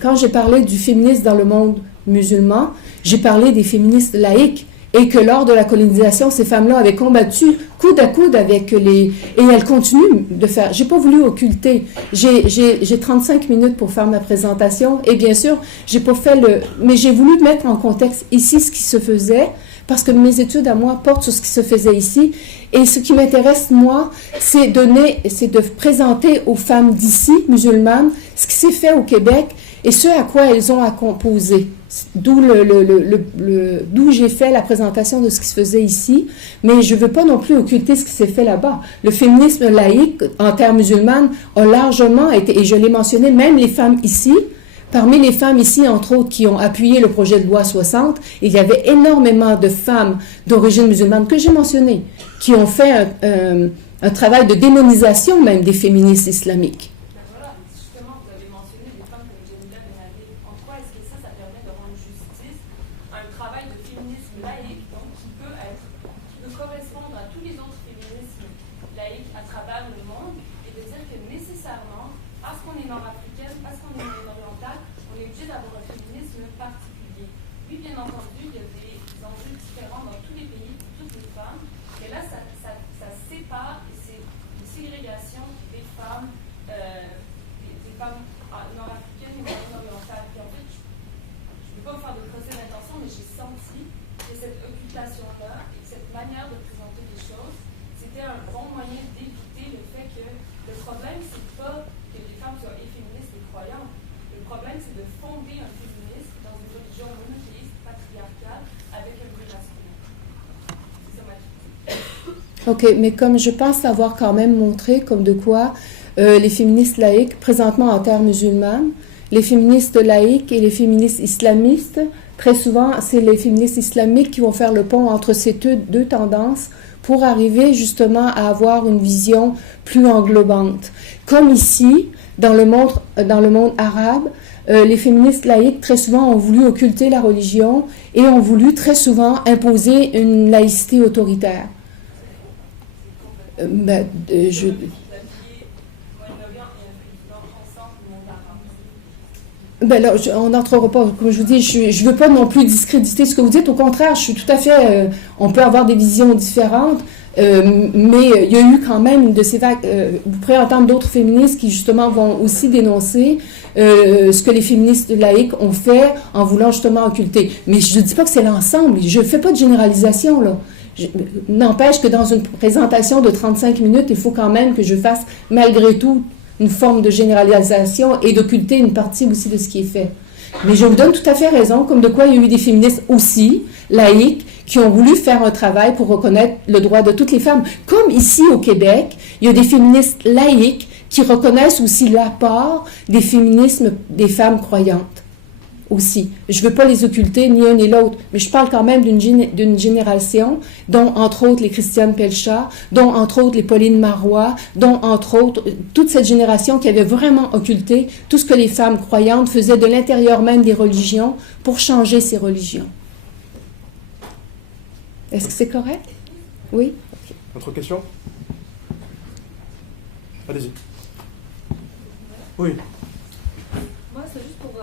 quand j'ai parlé du féminisme dans le monde musulman, j'ai parlé des féministes laïques, et que lors de la colonisation, ces femmes-là avaient combattu coude à coude avec et elles continuent de faire. J'ai pas voulu occulter. J'ai 35 minutes pour faire ma présentation, et bien sûr, j'ai pas fait mais j'ai voulu mettre en contexte ici ce qui se faisait, parce que mes études à moi portent sur ce qui se faisait ici, et ce qui m'intéresse, moi, c'est de présenter aux femmes d'ici, musulmanes, ce qui s'est fait au Québec, et ce à quoi elles ont à composer. D'où j'ai fait la présentation de ce qui se faisait ici, mais je ne veux pas non plus occulter ce qui s'est fait là-bas. Le féminisme laïque en terre musulmane a largement été, et je l'ai mentionné, même les femmes ici, parmi les femmes ici, entre autres, qui ont appuyé le projet de loi 60, il y avait énormément de femmes d'origine musulmane que j'ai mentionnées, qui ont fait un travail de démonisation même des féministes islamiques. OK, mais comme je pense avoir quand même montré comme de quoi les féministes laïques, présentement en terre musulmane, les féministes laïques et les féministes islamistes, très souvent, c'est les féministes islamiques qui vont faire le pont entre ces deux tendances pour arriver justement à avoir une vision plus englobante. Comme ici, dans le monde arabe, les féministes laïques, très souvent, ont voulu occulter la religion et ont voulu très souvent imposer une laïcité autoritaire. Là, on n'entrera pas, comme je vous dis, je ne veux pas non plus discréditer ce que vous dites. Au contraire, je suis tout à fait... on peut avoir des visions différentes, mais il y a eu quand même de ces vagues... vous pourrez entendre d'autres féministes qui, justement, vont aussi dénoncer ce que les féministes laïques ont fait en voulant justement occulter. Mais je ne dis pas que c'est l'ensemble. Je ne fais pas de généralisation, là. N'empêche que dans une présentation de 35 minutes, il faut quand même que je fasse, malgré tout, une forme de généralisation et d'occulter une partie aussi de ce qui est fait. Mais je vous donne tout à fait raison, comme de quoi il y a eu des féministes aussi, laïques, qui ont voulu faire un travail pour reconnaître le droit de toutes les femmes. Comme ici au Québec, il y a des féministes laïques qui reconnaissent aussi l'apport des féminismes des femmes croyantes. Aussi. Je ne veux pas les occulter, ni un ni l'autre, mais je parle quand même d'une génération, dont, entre autres, les Christiane Pelchat, dont, entre autres, les Pauline Marois, dont, entre autres, toute cette génération qui avait vraiment occulté tout ce que les femmes croyantes faisaient de l'intérieur même des religions pour changer ces religions. Est-ce que c'est correct? Oui? Okay. Autre question? Allez-y. Oui. Moi, c'est juste pour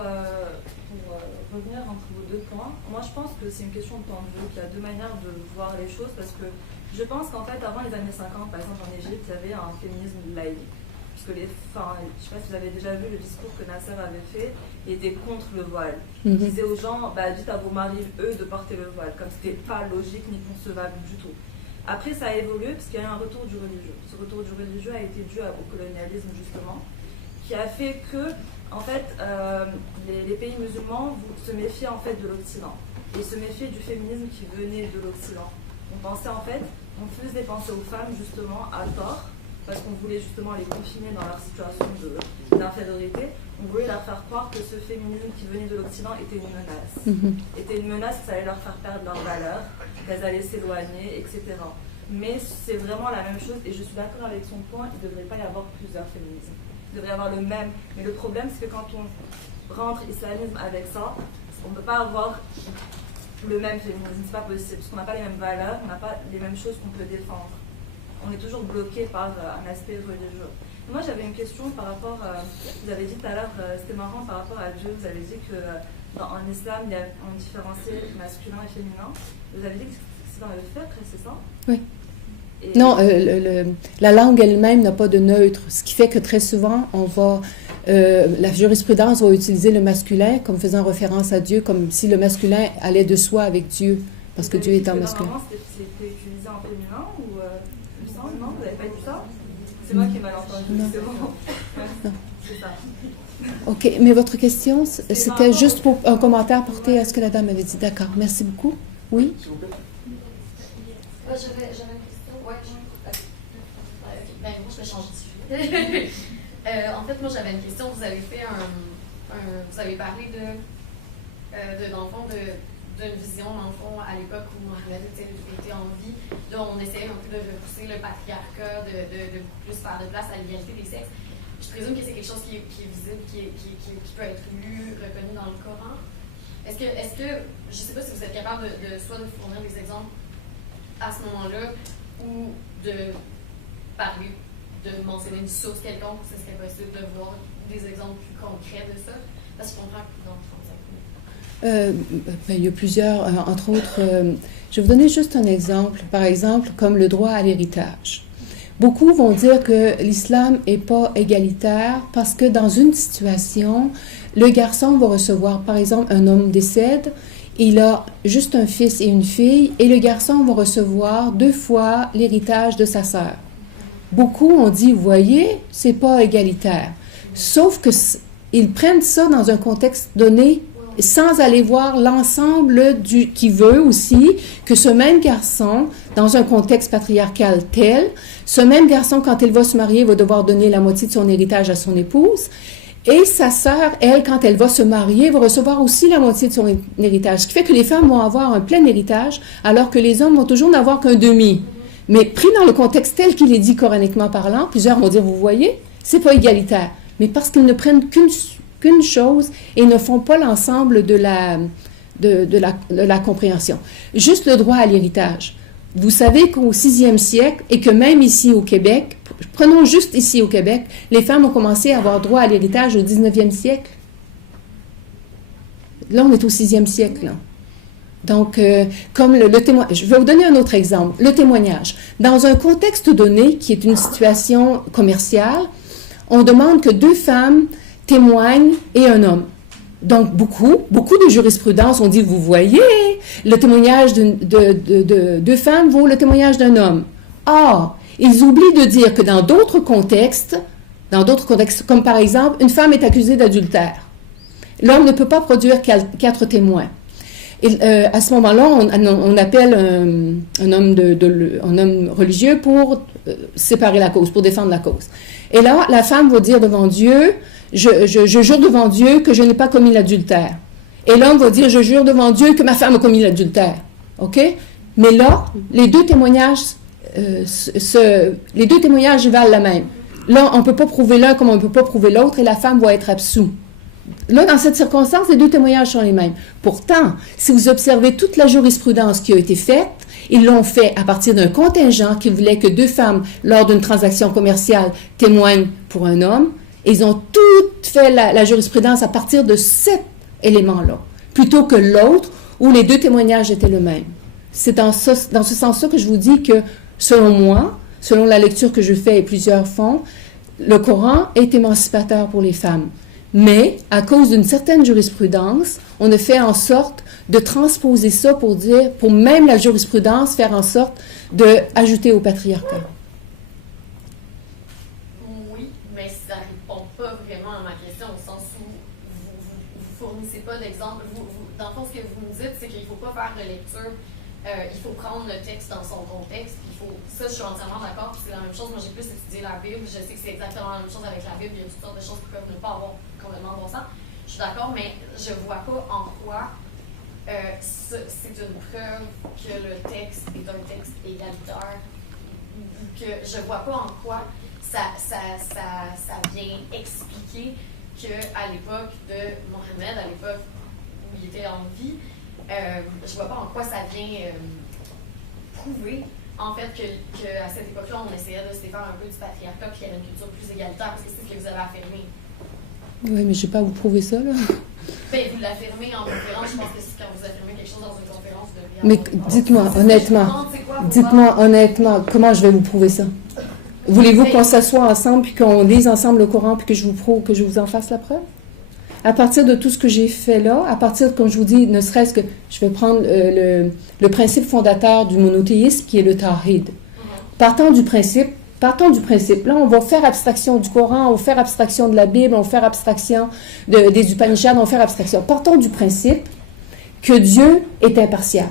revenir entre vos deux points. Moi, je pense que c'est une question de temps de vue, qu'il y a deux manières de voir les choses, parce que je pense qu'en fait, avant les années 50, par exemple en Égypte, il y avait un féminisme laïque. Puisque je ne sais pas si vous avez déjà vu le discours que Nasser avait fait, il était contre le voile. Il disait aux gens, dites à vos maris, eux, de porter le voile, comme c'était pas logique ni concevable du tout. Après, ça a évolué, parce qu'il y a eu un retour du religieux. Ce retour du religieux a été dû au colonialisme, justement, qui a fait que, en fait, les pays musulmans se méfiaient en fait de l'Occident et se méfiaient du féminisme qui venait de l'Occident. On pensait en fait, on faisait penser aux femmes justement à tort, parce qu'on voulait justement les confiner dans leur situation d'infériorité. On voulait leur faire croire que ce féminisme qui venait de l'Occident était une menace. Était une menace, que ça allait leur faire perdre leur valeur, qu'elles allaient s'éloigner, etc. Mais c'est vraiment la même chose, et je suis d'accord avec son point, il ne devrait pas y avoir plusieurs féminismes. Il devrait y avoir le même. Mais le problème, c'est que quand on rentre islamisme avec ça, on ne peut pas avoir le même féminisme, c'est pas possible, parce qu'on n'a pas les mêmes valeurs, on n'a pas les mêmes choses qu'on peut défendre. On est toujours bloqué par un aspect religieux. Moi, j'avais une question par rapport, vous avez dit tout à l'heure, c'était marrant par rapport à Dieu, vous avez dit que en islam, on différenciait masculin et féminin. Vous avez dit que c'est dans le fiqh, c'est ça? Oui. Non, la langue elle-même n'a pas de neutre, ce qui fait que très souvent, la jurisprudence va utiliser le masculin comme faisant référence à Dieu, comme si le masculin allait de soi avec Dieu, parce que Dieu est en masculin. Normalement, c'était utilisé en féminin ou non, vous n'avez pas dit ça? C'est moi qui ai mal entendu, c'est bon. C'est ça. OK, mais votre question, c'était juste pour un commentaire porté à ce que la dame avait dit. D'accord, merci beaucoup. Oui? S'il vous plaît. J'avais une question. Ouais, ben, moi, je vais changer de sujet. En fait, moi, j'avais une question. Vous avez fait vous avez parlé dans le fond, d'une vision, dans le fond, à l'époque où Mohamed était en vie, dont on essayait un peu de repousser le patriarcat, de beaucoup plus faire de place à l'égalité des sexes. Je présume que c'est quelque chose qui est visible, qui peut être lu, reconnu dans le Coran. Est-ce que, je ne sais pas si vous êtes capable soit de fournir des exemples à ce moment-là, ou de parler, de mentionner une source quelconque, où ce serait possible de voir des exemples plus concrets de ça? Parce que je comprends que dans 35 minutes. Il y a plusieurs, entre autres, je vais vous donner juste un exemple, par exemple, comme le droit à l'héritage. Beaucoup vont dire que l'islam n'est pas égalitaire parce que dans une situation, le garçon va recevoir, par exemple, un homme décède, il a juste un fils et une fille, et le garçon va recevoir 2 fois l'héritage de sa sœur. Beaucoup ont dit, vous voyez, c'est pas égalitaire. Sauf que ils prennent ça dans un contexte donné, sans aller voir l'ensemble qui veut aussi que ce même garçon, dans un contexte patriarcal tel, ce même garçon, quand il va se marier, va devoir donner la moitié de son héritage à son épouse. Et sa sœur, elle, quand elle va se marier, va recevoir aussi la moitié de son héritage. Ce qui fait que les femmes vont avoir un plein héritage, alors que les hommes vont toujours n'avoir qu'un demi. Mais pris dans le contexte tel qu'il est dit coraniquement parlant, plusieurs vont dire, vous voyez, c'est pas égalitaire. Mais parce qu'ils ne prennent qu'une chose et ne font pas l'ensemble de la compréhension. Juste le droit à l'héritage. Vous savez qu'au 6e siècle, et que même ici au Québec, prenons juste ici au Québec, les femmes ont commencé à avoir droit à l'héritage au 19e siècle. Là, on est au 6e siècle. Là. Donc, comme le témoignage, je vais vous donner un autre exemple, le témoignage. Dans un contexte donné, qui est une situation commerciale, on demande que 2 femmes témoignent et un homme. Donc, beaucoup de jurisprudence ont dit, vous voyez, le témoignage de 2 femmes vaut le témoignage d'un homme. Or, ils oublient de dire que dans d'autres contextes, comme par exemple, une femme est accusée d'adultère. L'homme ne peut pas produire 4 témoins. Et, à ce moment-là, on appelle un homme religieux pour séparer la cause, pour défendre la cause. Et là, la femme va dire devant Dieu, je jure devant Dieu que je n'ai pas commis l'adultère. Et l'homme va dire, je jure devant Dieu que ma femme a commis l'adultère. OK? Mais là, les deux témoignages valent la même. Là, on ne peut pas prouver l'un comme on ne peut pas prouver l'autre et la femme va être absoute. Là, dans cette circonstance, les 2 témoignages sont les mêmes. Pourtant, si vous observez toute la jurisprudence qui a été faite, ils l'ont fait à partir d'un contingent qui voulait que 2 femmes, lors d'une transaction commerciale, témoignent pour un homme. Et ils ont toutes fait la jurisprudence à partir de cet élément-là, plutôt que l'autre où les 2 témoignages étaient le même. C'est dans ce sens-là que je vous dis que, selon moi, selon la lecture que je fais et plusieurs font, le Coran est émancipateur pour les femmes. Mais, à cause d'une certaine jurisprudence, on a fait en sorte de transposer ça pour même la jurisprudence, faire en sorte d'ajouter au patriarcat. Oui, mais ça ne répond pas vraiment à ma question, au sens où vous ne fournissez pas d'exemple. Dans le fond, ce que vous me dites, c'est qu'il ne faut pas faire de lecture il faut prendre le texte dans son contexte. Ça, je suis entièrement d'accord. C'est la même chose. Moi, j'ai plus étudié la Bible. Je sais que c'est exactement la même chose avec la Bible. Il y a toutes sortes de choses qui peuvent ne pas avoir complètement bon sens. Je suis d'accord, mais je vois pas en quoi c'est une preuve que le texte est un texte égalitaire. Que je vois pas en quoi ça vient expliquer qu'à l'époque de Mohammed, à l'époque où il était en vie, je vois pas en quoi ça vient prouver en fait qu'à cette époque-là, on essayait de se défaire un peu du patriarcat, puis qu'il y avait une culture plus égalitaire, parce que c'est ce que vous avez affirmé. Oui, mais je ne vais pas vous prouver ça, là. Ben, vous l'affirmez en conférence. Je pense que quand vous affirmez quelque chose dans une conférence, vous devriez... Mais dites-moi honnêtement, comment je vais vous prouver ça? Voulez-vous qu'on s'assoie ensemble, puis qu'on lise ensemble le Coran, puis que je vous prouve, que je vous en fasse la preuve? À partir de tout ce que j'ai fait là, à partir, comme je vous dis, ne serait-ce que, je vais prendre le principe fondateur du monothéisme, qui est le Tawhid. Partons du principe, là, on va faire abstraction du Coran, on va faire abstraction de la Bible, on va faire abstraction des Upanishads, on va faire abstraction. Partons du principe que Dieu est impartial.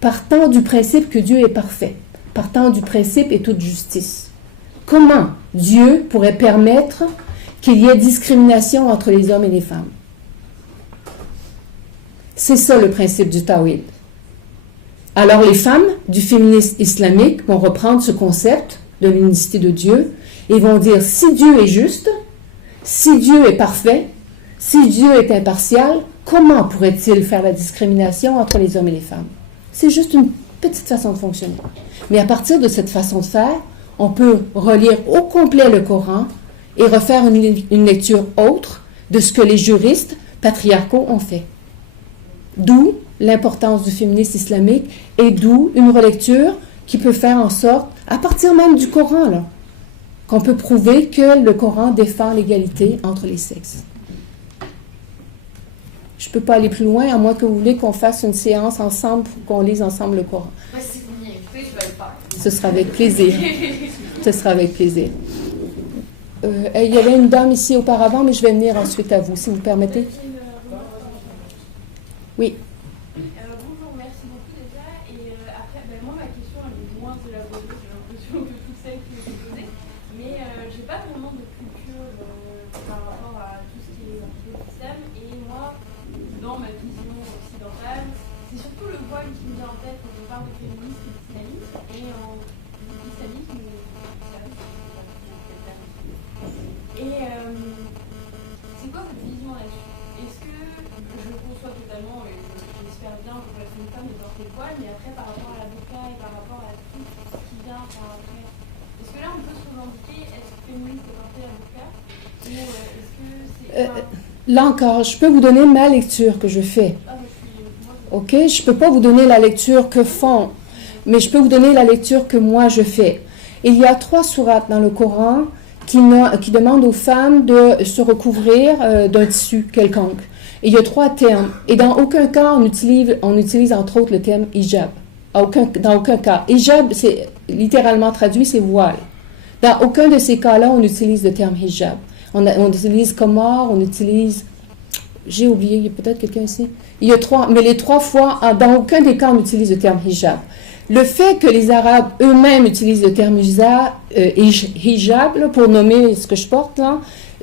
Partons du principe que Dieu est parfait. Partons du principe et toute justice. Comment Dieu pourrait permettre qu'il y ait discrimination entre les hommes et les femmes? C'est ça le principe du Tawhid. Alors les femmes du féminisme islamique vont reprendre ce concept de l'unicité de Dieu et vont dire, si Dieu est juste, si Dieu est parfait, si Dieu est impartial, comment pourrait-il faire la discrimination entre les hommes et les femmes? C'est juste une petite façon de fonctionner. Mais à partir de cette façon de faire, on peut relire au complet le Coran et refaire une lecture autre de ce que les juristes patriarcaux ont fait. D'où l'importance du féminisme islamique et d'où une relecture qui peut faire en sorte, à partir même du Coran, là, qu'on peut prouver que le Coran défend l'égalité entre les sexes. Je ne peux pas aller plus loin, à moins que vous voulez qu'on fasse une séance ensemble pour qu'on lise ensemble le Coran. Ouais, si vous m'y invitez, je vais le faire. Ce sera avec plaisir. Ce sera avec plaisir. Il y avait une dame ici auparavant, mais je vais venir ensuite à vous, si vous permettez. Oui. Bonjour, merci beaucoup déjà. Et après, moi, ma question, elle est moins élaborée, j'ai l'impression, que toutes celles qui ont été posées. Mais je n'ai pas vraiment de culture par rapport à tout ce qui est l'islam. Et moi, dans ma vision occidentale, c'est surtout le voile qui me vient en tête quand on parle de féminisme et d'islamisme. Et en islamisme, c'est quoi votre vision là-dessus? Est-ce que je le conçois totalement, et j'espère bien que une femme de porter le voile, mais après par rapport à la burqa et par rapport à tout ce qui vient après, est-ce que là on peut se revendiquer, est-ce que féministe est porter la burqa, ou est-ce que c'est... Là encore, je peux vous donner ma lecture que je fais. Ok, je ne peux pas vous donner la lecture que font, mais je peux vous donner la lecture que moi je fais. Il y a 3 sourates dans le Coran qui demandent aux femmes de se recouvrir d'un tissu quelconque. Et il y a 3 termes. Et dans aucun cas, on utilise entre autres le terme hijab. Dans aucun cas. Hijab, c'est littéralement traduit, c'est voile. Dans aucun de ces cas-là, on utilise le terme hijab. On utilise qamar, on utilise... J'ai oublié, il y a peut-être quelqu'un ici. Il y a 3, mais les 3 fois, dans aucun des cas, on utilise le terme hijab. Le fait que les Arabes eux-mêmes utilisent le terme hijab là, pour nommer ce que je porte, là,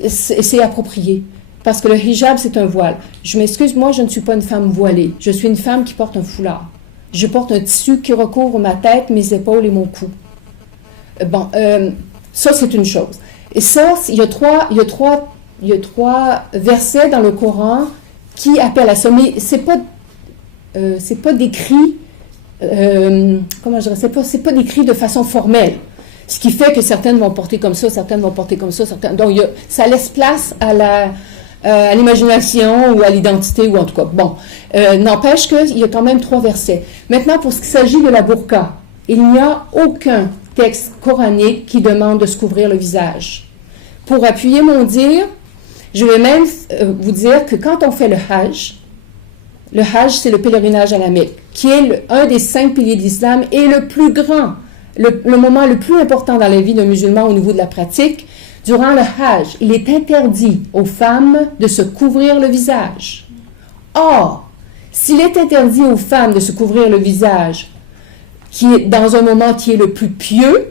c'est approprié. Parce que le hijab, c'est un voile. Je m'excuse, moi, je ne suis pas une femme voilée. Je suis une femme qui porte un foulard. Je porte un tissu qui recouvre ma tête, mes épaules et mon cou. Ça, c'est une chose. Et ça, il y a trois versets dans le Coran qui appellent à ça. Mais c'est pas décrit... comment je dirais, c'est pas décrit de façon formelle. Ce qui fait que certaines vont porter comme ça, certaines vont porter comme ça, certaines... Donc, ça laisse place à l'imagination ou à l'identité, ou en tout cas. Bon, n'empêche qu'il y a quand même 3 versets. Maintenant, pour ce qui s'agit de la burqa, il n'y a aucun texte coranique qui demande de se couvrir le visage. Pour appuyer mon dire, je vais même vous dire que quand on fait le Hajj, c'est le pèlerinage à la Mecque, qui est un des 5 piliers de l'islam et le plus grand, le moment le plus important dans la vie d'un musulman au niveau de la pratique. Durant le Hajj, il est interdit aux femmes de se couvrir le visage. Or, S'il est interdit aux femmes de se couvrir le visage, qui est dans un moment qui est le plus pieux,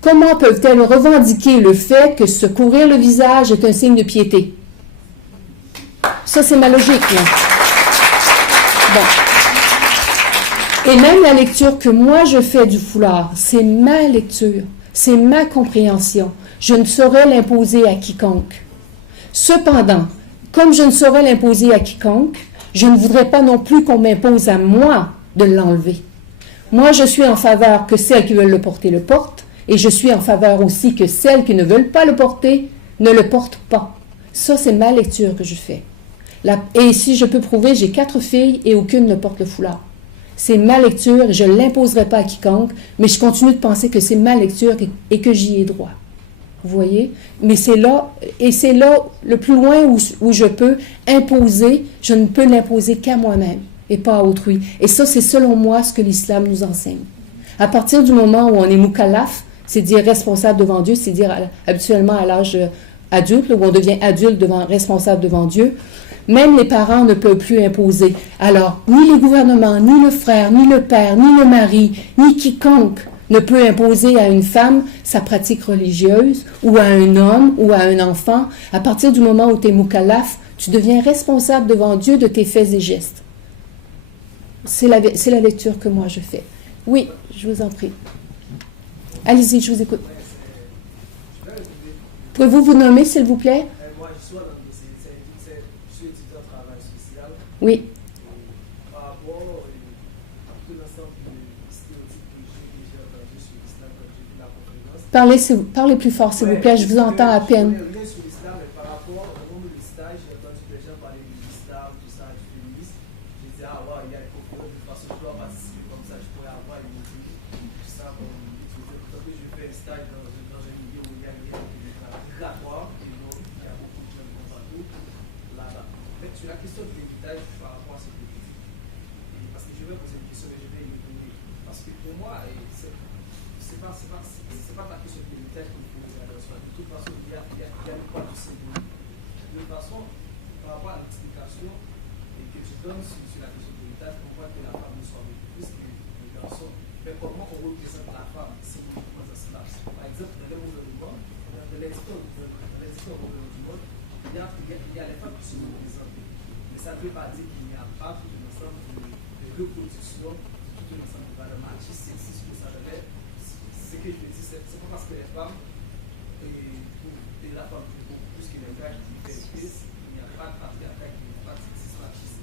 comment peuvent-elles revendiquer le fait que se couvrir le visage est un signe de piété? Ça, c'est ma logique, là. Bon. Et même la lecture que moi je fais du foulard, c'est ma lecture, c'est ma compréhension. Je ne saurais l'imposer à quiconque. Cependant, comme je ne saurais l'imposer à quiconque, je ne voudrais pas non plus qu'on m'impose à moi de l'enlever. Moi, je suis en faveur que celles qui veulent le portent, et je suis en faveur aussi que celles qui ne veulent pas le porter ne le portent pas. Ça, c'est ma lecture que je fais. Et si je peux prouver, j'ai 4 filles et aucune ne porte le foulard. C'est ma lecture, je ne l'imposerai pas à quiconque, mais je continue de penser que c'est ma lecture et que j'y ai droit. Vous voyez? Mais c'est là le plus loin où je peux imposer, je ne peux l'imposer qu'à moi-même et pas à autrui. Et ça, c'est selon moi ce que l'islam nous enseigne. À partir du moment où on est mukallaf, c'est dire responsable devant Dieu, c'est dire habituellement à l'âge adulte, où on devient adulte responsable devant Dieu, même les parents ne peuvent plus imposer. Alors, ni les gouvernements, ni le frère, ni le père, ni le mari, ni quiconque ne peut imposer à une femme sa pratique religieuse, ou à un homme, ou à un enfant. À partir du moment où tu es mukallaf, tu deviens responsable devant Dieu de tes faits et gestes. C'est la lecture que moi je fais. Oui, je vous en prie. Allez-y, je vous écoute. Pouvez-vous vous nommer, s'il vous plaît? Moi, je suis étudiant en travail social. Oui. Par rapport à tout l'ensemble de stéréotypes que j'ai entendu sur l'islam quand j'ai vu la conférence. Parlez plus fort, s'il vous plaît, je vous entends à peine. Je ne connais rien sur l'islam, mais par rapport au nombre de stages, j'ai entendu des gens parler de l'islam, tout ça, du féminisme. Je disais, ah ouais, il y a des conférences, de toute façon, je dois participer comme ça, je pourrais avoir une idée, tout ça, comme utiliser. Pour que je fais un stage dans un milieu où il y a rien obligatoire, et donc il y a beaucoup de gens qui vont partout, là-bas. En fait, sur la question de l'héritage par rapport à ce que je dis, parce que je vais poser une question, mais je vais y répondre. Parce que pour moi, c'est pas ta question de l'héritage qu'il faut regarder en soi. De toute façon, il y a le poids du symbole. De toute façon, par rapport à l'explication que tu donnes sur la question de l'héritage, on voit que la femme ne soit beaucoup plus que le garçon. Mais comment on représente la femme symboliquement dans ce sens? Par exemple, dans le monde du monde, dans l'histoire du monde, il y a les femmes qui sont représentées. Mais ça ne veut pas dire qu'il n'y a pas tout un ensemble de reproduction, tout un ensemble de valeurs machistes, sexistes, que ça devait. Ce que je veux dire, c'est pas parce que les femmes et la femme fait beaucoup plus que les gars qui fait plus, il n'y a pas de patriarcat, il n'y a pas de sexisme machiste.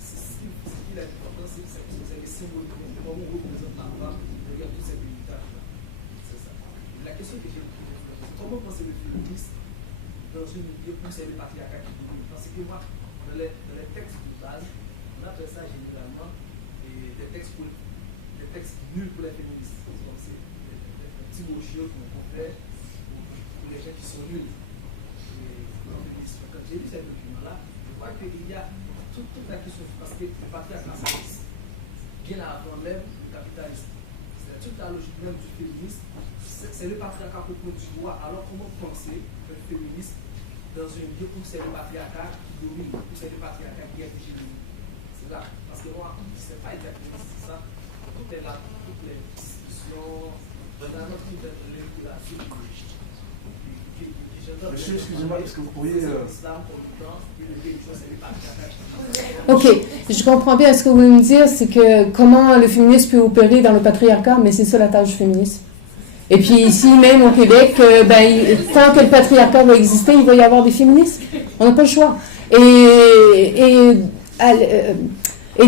Ce qui est important, c'est le symbole de comment on représente la femme derrière tous ces héritages-là. C'est ça. La question que j'ai posée, c'est comment penser le féminisme dans une milieu où c'est le patriarcat qui domine? Parce que moi, dans les textes de base, on appelle ça généralement des textes nuls pour les féministes. Donc c'est des petits brochures qu'on fait pour les gens qui sont nuls. Quand j'ai lu ces documents-là, je vois qu'il y a toute la question, parce que le patriarcat, bien avant même le capitalisme. C'est toute la logique même du féminisme. C'est le patriarcat au point du doigt. Alors comment penser un féminisme dans un milieu où c'est le patriarcat qui domine, où c'est le patriarcat qui est hégémonique? C'est là. Parce que moi, je ne sais pas exactement si c'est ça. Tout est là, toutes les discussions, dans notre régulation. Monsieur, excusez-moi, est-ce que vous pourriez... OK, je comprends bien ce que vous voulez me dire, c'est que comment le féminisme peut opérer dans le patriarcat, mais c'est ça la tâche du féminisme. Et puis ici, même au Québec, tant que le patriarcat va exister, il va y avoir des féministes. On n'a pas le choix. Et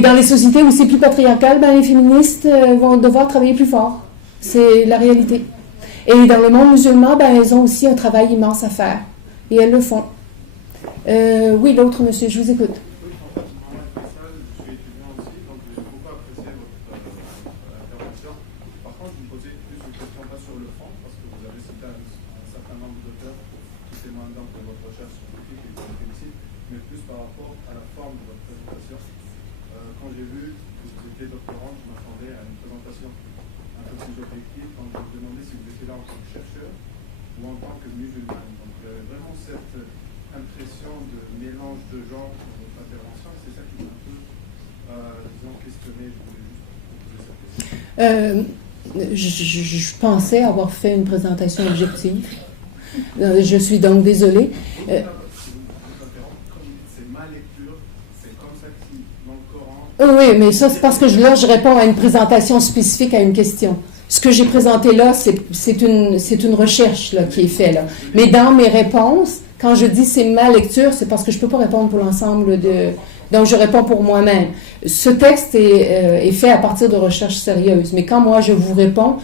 dans les sociétés où c'est plus patriarcal, les féministes vont devoir travailler plus fort. C'est la réalité. Et dans le monde musulman, elles ont aussi un travail immense à faire. Et elles le font. Oui, l'autre monsieur, je vous écoute. Quand j'ai vu que vous étiez doctorante, je m'attendais à une présentation un peu plus objective quand je vous demandais si vous étiez là en tant que chercheur ou en tant que musulmane. Donc j'avais vraiment cette impression de mélange de genres dans votre intervention. C'est ça qui m'a un peu disons, questionner, je voulais juste poser cette question. Je pensais avoir fait une présentation objective. Je suis donc désolée. Si vous interrompre, comme vous dites, c'est ma lecture, c'est comme ça qui, dans le Coran. Oui, mais ça, c'est parce que là, je réponds à une présentation spécifique à une question. Ce que j'ai présenté là, c'est une recherche là, qui est faite là. Mais dans mes réponses, quand je dis c'est ma lecture, c'est parce que je ne peux pas répondre pour l'ensemble de... Donc, je réponds pour moi-même. Ce texte est fait à partir de recherches sérieuses. Mais quand moi, je vous réponds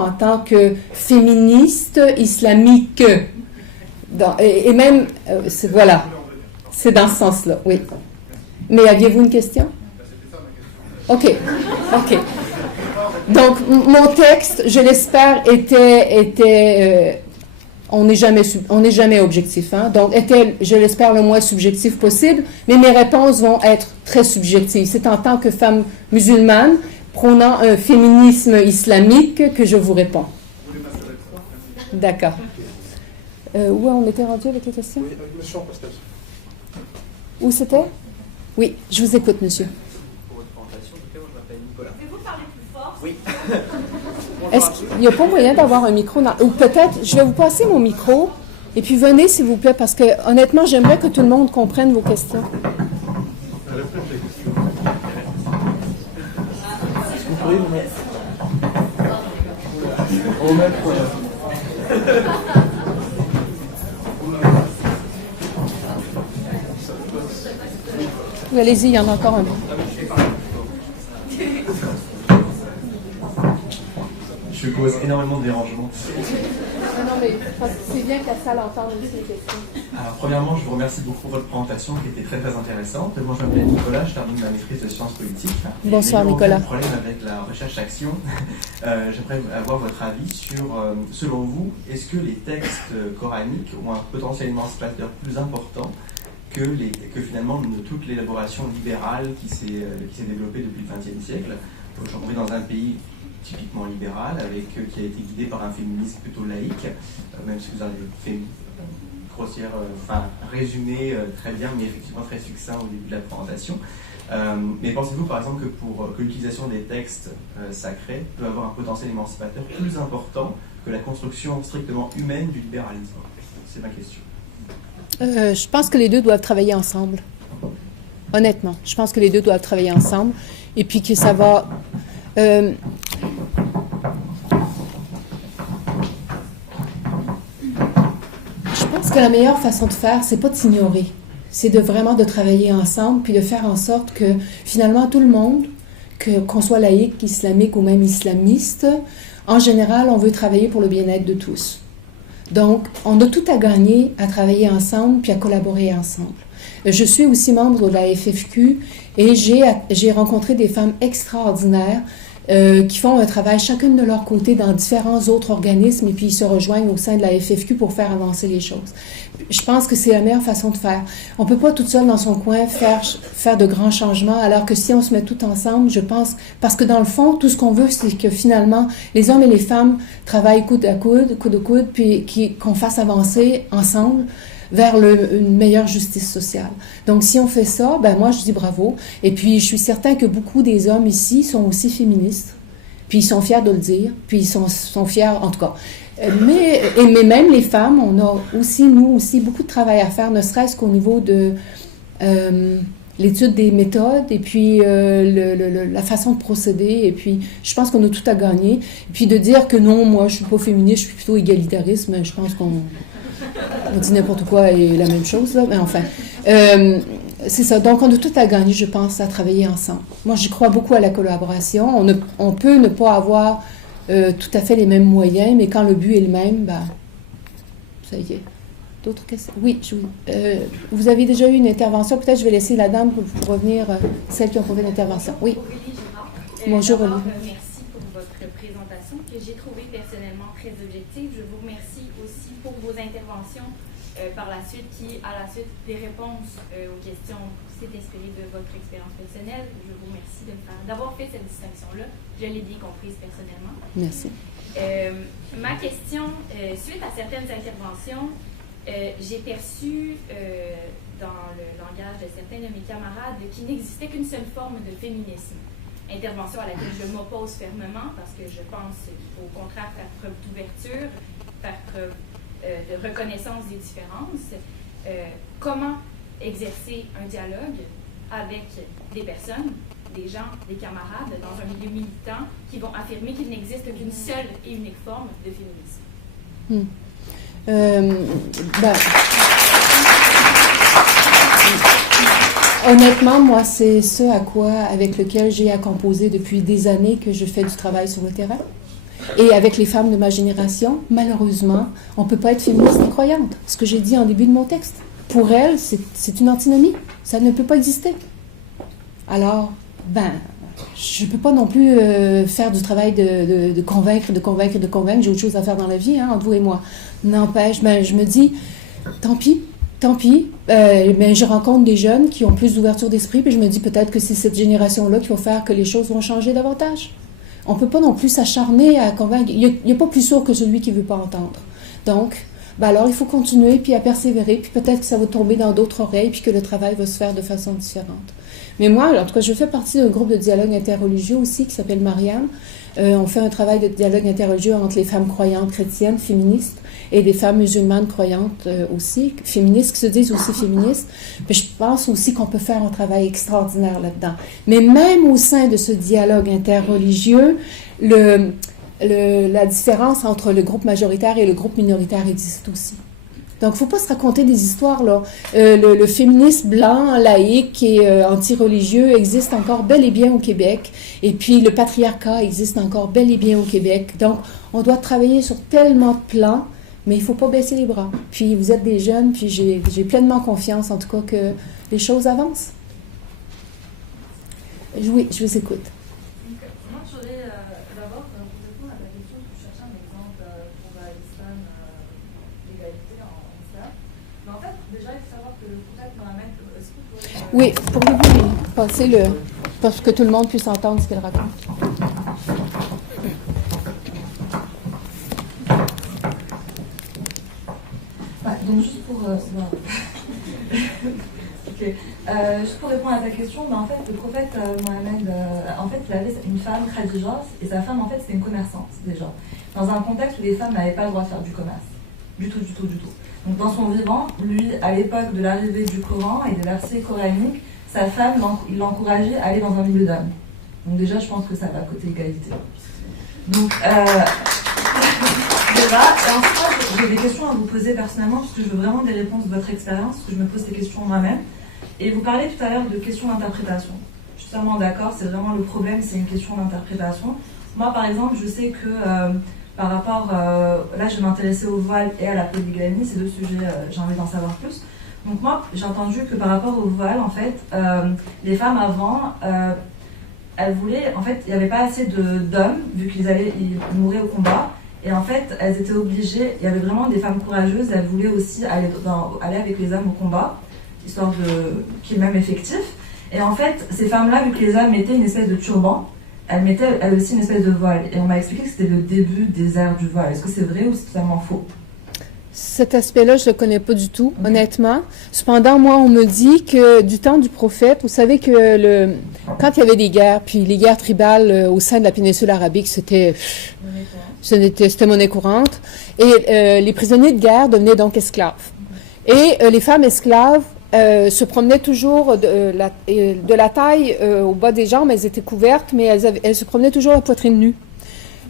en tant que féministe islamique. Et même, voilà, c'est dans ce sens-là, oui. Mais aviez-vous une question? OK. Donc, mon texte, je l'espère, était on n'est jamais objectif, hein? Donc, était, je l'espère, le moins subjectif possible, mais mes réponses vont être très subjectives. C'est en tant que femme musulmane, prônant un féminisme islamique, que je vous réponds. D'accord. Où on était rendu avec les questions? Oui, monsieur Pascal. Où c'était? Oui, je vous écoute, monsieur. Pour votre présentation, en tout cas, moi je m'appelle Nicolas. Pouvez-vous parler plus fort? Oui. Est-ce qu'il n'y a pas moyen d'avoir un micro? Ou peut-être, je vais vous passer mon micro, et puis venez, s'il vous plaît, parce que honnêtement, j'aimerais que tout le monde comprenne vos questions. Est-ce que vous pourriez vous mettre au même point? Oui, allez-y, il y en a encore un peu. Je cause énormément de dérangements. Non, mais c'est bien que la salle entende aussi les questions. Alors, premièrement, je vous remercie beaucoup pour votre présentation qui était très très intéressante. Moi, je m'appelle Nicolas, je termine ma maîtrise de sciences politiques. Bonsoir, Mais Nicolas. aucun problème avec la recherche-action. J'aimerais avoir votre avis sur, selon vous, est-ce que les textes coraniques ont un potentiel émancipateur plus important que finalement toute l'élaboration libérale qui s'est développée depuis le XXe siècle? Aujourd'hui, dans un pays typiquement libéral, qui a été guidé par un féminisme plutôt laïque, même si vous avez fait une grossière, résumé très bien, mais effectivement très succinct au début de la présentation. Mais pensez-vous par exemple que l'utilisation des textes sacrés peut avoir un potentiel émancipateur plus important que la construction strictement humaine du libéralisme? C'est ma question. Je pense que les deux doivent travailler ensemble. Honnêtement, je pense que les deux doivent travailler ensemble. Et puis que ça va... je pense que la meilleure façon de faire, c'est pas de s'ignorer. C'est vraiment de travailler ensemble, puis de faire en sorte que finalement tout le monde, qu'on soit laïque, islamique ou même islamiste, en général, on veut travailler pour le bien-être de tous. Donc, on a tout à gagner à travailler ensemble puis à collaborer ensemble. Je suis aussi membre de la FFQ et j'ai rencontré des femmes extraordinaires qui font un travail chacune de leur côté dans différents autres organismes et puis ils se rejoignent au sein de la FFQ pour faire avancer les choses. Je pense que c'est la meilleure façon de faire. On ne peut pas toute seule dans son coin faire de grands changements, alors que si on se met tout ensemble, je pense, parce que dans le fond, tout ce qu'on veut, c'est que finalement, les hommes et les femmes travaillent coude à coude, puis qu'on fasse avancer ensemble vers une meilleure justice sociale. Donc, si on fait ça, ben moi, je dis bravo. Et puis, je suis certain que beaucoup des hommes ici sont aussi féministes. Puis, ils sont fiers de le dire. Puis, ils sont fiers, en tout cas. Mais même les femmes, on a aussi, nous aussi, beaucoup de travail à faire, ne serait-ce qu'au niveau de l'étude des méthodes et puis la façon de procéder. Et puis, je pense qu'on a tout à gagner. Et puis, de dire que non, moi, je suis pas féministe, je suis plutôt égalitariste, mais je pense qu'on dit n'importe quoi et la même chose, là. Mais enfin, c'est ça. Donc, on a tout à gagner, je pense, à travailler ensemble. Moi, j'y crois beaucoup à la collaboration. On peut ne pas avoir tout à fait les mêmes moyens, mais quand le but est le même, ben, ça y est. D'autres questions? Oui, vous avez déjà eu une intervention. Peut-être je vais laisser la dame pour revenir, celles qui ont posé l'intervention. Oui. Bonjour, Aurélie. Merci pour votre présentation que j'ai trouvée personnellement très objective. Je vous remercie aussi pour vos interventions par la suite qui, à la suite des réponses aux questions, s'est inspiré de votre expérience personnelle. Je vous remercie d'avoir fait cette distinction-là. Je l'ai bien comprise personnellement. Merci. Ma question, suite à certaines interventions, j'ai perçu dans le langage de certains de mes camarades, qu'il n'existait qu'une seule forme de féminisme. Intervention à laquelle je m'oppose fermement parce que je pense qu'il faut au contraire faire preuve d'ouverture, faire preuve de reconnaissance des différences. Comment exercer un dialogue avec des personnes, des gens, des camarades dans un milieu militant qui vont affirmer qu'il n'existe qu'une seule et unique forme de féminisme? Honnêtement, moi, c'est ce avec lequel j'ai à composer depuis des années que je fais du travail sur le terrain. Et avec les femmes de ma génération, malheureusement, on ne peut pas être féministe et croyante. Ce que j'ai dit en début de mon texte. Pour elles, c'est une antinomie. Ça ne peut pas exister. Alors, je ne peux pas non plus faire du travail de convaincre. J'ai autre chose à faire dans la vie, entre vous et moi. N'empêche, je me dis, tant pis. Mais je rencontre des jeunes qui ont plus d'ouverture d'esprit, puis je me dis peut-être que c'est cette génération-là qui va faire que les choses vont changer davantage. On ne peut pas non plus s'acharner à convaincre. Il n'y a pas plus sourd que celui qui ne veut pas entendre. Donc, alors il faut continuer, puis à persévérer, puis peut-être que ça va tomber dans d'autres oreilles, puis que le travail va se faire de façon différente. Mais moi, en tout cas, je fais partie d'un groupe de dialogue interreligieux aussi qui s'appelle Mariam. On fait un travail de dialogue interreligieux entre les femmes croyantes chrétiennes, féministes, et des femmes musulmanes croyantes aussi, féministes, qui se disent aussi féministes. Mais je pense aussi qu'on peut faire un travail extraordinaire là-dedans. Mais même au sein de ce dialogue interreligieux, la différence entre le groupe majoritaire et le groupe minoritaire existe aussi. Donc, il ne faut pas se raconter des histoires, là. Le féminisme blanc, laïque et anti-religieux existe encore bel et bien au Québec. Et puis, le patriarcat existe encore bel et bien au Québec. Donc, on doit travailler sur tellement de plans, mais il ne faut pas baisser les bras. Puis, vous êtes des jeunes, puis j'ai pleinement confiance, en tout cas, que les choses avancent. Oui, je vous écoute. Moi, je voudrais d'abord vous répondre à la question que je cherchais un exemple pour l'islam, l'égalité en islam. Mais en fait, déjà, il faut savoir que le prophète Mohammed, est-ce que vous pouvez... Oui, pourriez-vous passer parce que tout le monde puisse entendre ce qu'elle raconte. Donc, juste pour... juste pour répondre à ta question, en fait, le prophète Mohammed, en fait, il avait une femme, Khadija, et sa femme, en fait, c'était une commerçante, déjà. Dans un contexte où les femmes n'avaient pas le droit de faire du commerce. Du tout. Donc, dans son vivant, lui, à l'époque de l'arrivée du Coran et des versets coraniques, sa femme, il l'encourageait à aller dans un milieu d'hommes. Donc, déjà, je pense que ça va côté égalité. Donc, déjà, et ensuite, j'ai des questions à vous poser personnellement, parce que je veux vraiment des réponses de votre expérience, parce que je me pose ces questions moi-même. Et vous parlez tout à l'heure de questions d'interprétation. Je suis totalement d'accord, c'est vraiment le problème, c'est une question d'interprétation. Moi, par exemple, je sais que par rapport, là, je vais m'intéresser au voile et à la polygamie, ces deux sujets, j'ai envie d'en savoir plus. Donc moi, j'ai entendu que par rapport au voile, en fait, les femmes avant, elles voulaient, en fait, il n'y avait pas assez d'hommes, vu qu'ils mouraient au combat. Et en fait, elles étaient obligées, il y avait vraiment des femmes courageuses, elles voulaient aussi aller avec les hommes au combat, histoire qu'il y ait même effectif. Et en fait, ces femmes-là, vu que les hommes mettaient une espèce de turban, elles mettaient elles aussi une espèce de voile. Et on m'a expliqué que c'était le début des ères du voile. Est-ce que c'est vrai ou c'est totalement faux? Cet aspect-là, je ne le connais pas du tout, honnêtement. Cependant, moi, on me dit que du temps du prophète, vous savez que quand il y avait des guerres, puis les guerres tribales au sein de la péninsule arabique, c'était monnaie courante. Et les prisonniers de guerre devenaient donc esclaves. Et les femmes esclaves se promenaient toujours de la taille au bas des jambes, elles étaient couvertes, mais elles se promenaient toujours la poitrine nue.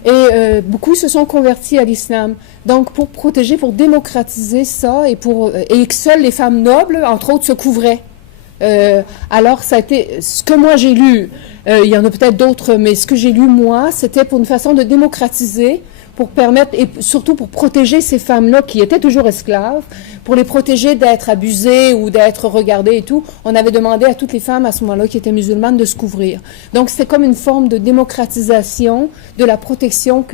Et beaucoup se sont convertis à l'islam. Donc, pour protéger, pour démocratiser ça, et que seules les femmes nobles, entre autres, se couvraient. Alors, ça a été ce que moi j'ai lu. Il y en a peut-être d'autres, mais ce que j'ai lu, moi, c'était pour une façon de démocratiser, pour permettre, et surtout pour protéger ces femmes-là qui étaient toujours esclaves, pour les protéger d'être abusées ou d'être regardées et tout. On avait demandé à toutes les femmes à ce moment-là qui étaient musulmanes de se couvrir. Donc, c'était comme une forme de démocratisation de la protection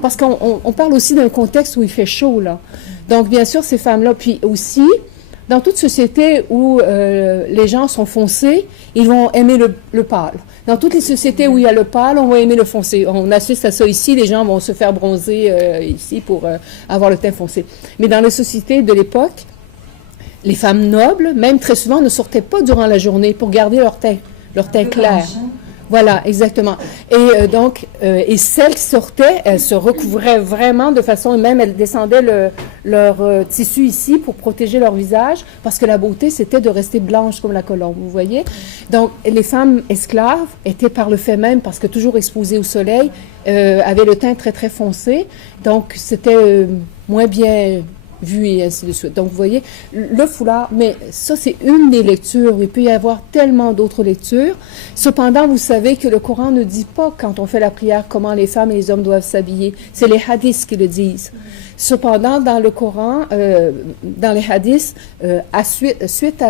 parce qu'on parle aussi d'un contexte où il fait chaud, là. Donc, bien sûr, ces femmes-là, puis aussi, dans toute société où les gens sont foncés, ils vont aimer le pâle. Dans toutes les sociétés où il y a le pâle, on va aimer le foncé. On assiste à ça ici, les gens vont se faire bronzer ici pour avoir le teint foncé. Mais dans les sociétés de l'époque, les femmes nobles, même très souvent, ne sortaient pas durant la journée pour garder leur teint clair. Voilà, exactement. Et et celles qui sortaient, elles se recouvraient vraiment de façon, même elles descendaient leur tissu ici pour protéger leur visage, parce que la beauté, c'était de rester blanche comme la colombe, vous voyez. Donc, les femmes esclaves étaient par le fait même, parce que toujours exposées au soleil, avaient le teint très, très foncé, donc c'était moins bien vu et ainsi de suite. Donc, vous voyez, le foulard, mais ça, c'est une des lectures. Il peut y avoir tellement d'autres lectures. Cependant, vous savez que le Coran ne dit pas, quand on fait la prière, comment les femmes et les hommes doivent s'habiller. C'est les hadiths qui le disent. Cependant, dans le Coran, dans les hadiths, suite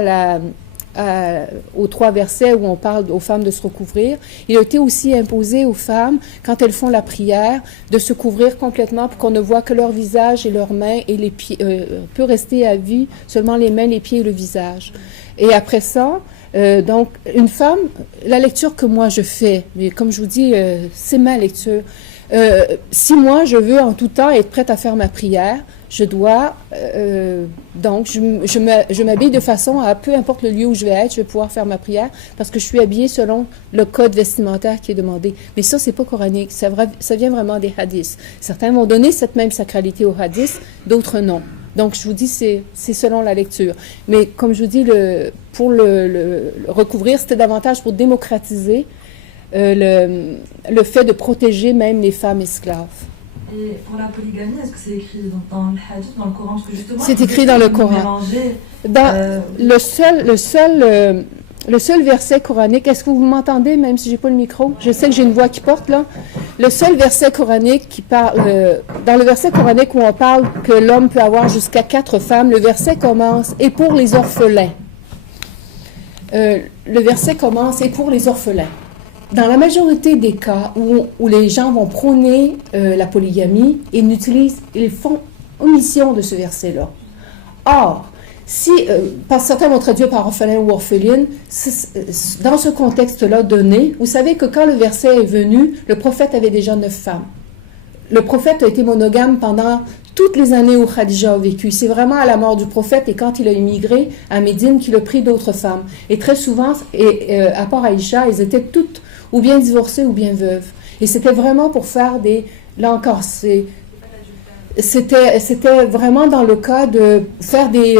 aux 3 versets où on parle aux femmes de se recouvrir, il a été aussi imposé aux femmes, quand elles font la prière, de se couvrir complètement pour qu'on ne voit que leur visage et leurs mains et les pieds. Peut rester à vue seulement les mains, les pieds et le visage. Et après ça, donc, une femme, la lecture que moi je fais, mais comme je vous dis, c'est ma lecture. Si moi je veux en tout temps être prête à faire ma prière, je dois, donc, je m'habille de façon à, peu importe le lieu où je vais être, je vais pouvoir faire ma prière parce que je suis habillée selon le code vestimentaire qui est demandé. Mais ça, c'est pas coranique, ça vient vraiment des hadiths. Certains vont donner cette même sacralité aux hadiths, d'autres non. Donc, je vous dis, c'est selon la lecture. Mais comme je vous dis, pour le recouvrir, c'était davantage pour démocratiser le fait de protéger même les femmes esclaves. Et pour la polygamie, est-ce que c'est écrit dans le hadith, dans le Coran? Parce que justement, c'est écrit dans le Coran. Le seul verset coranique, est-ce que vous m'entendez, même si j'ai pas le micro? Je sais que j'ai une voix qui porte, là. Le seul verset coranique qui parle, dans le verset coranique où on parle que l'homme peut avoir jusqu'à 4 femmes, le verset commence « Et pour les orphelins ». Le verset commence « Et pour les orphelins ». Dans la majorité des cas où les gens vont prôner la polygamie, ils font omission de ce verset-là. Or, certains vont traduire par orphelin ou orpheline, dans ce contexte-là donné, vous savez que quand le verset est venu, le prophète avait déjà 9 femmes. Le prophète a été monogame pendant toutes les années où Khadija a vécu. C'est vraiment à la mort du prophète et quand il a immigré à Médine qu'il a pris d'autres femmes. Et très souvent, à part Aïcha, elles étaient toutes ou bien divorcées ou bien veuves. Et c'était vraiment pour faire là encore, c'était vraiment dans le cas de faire des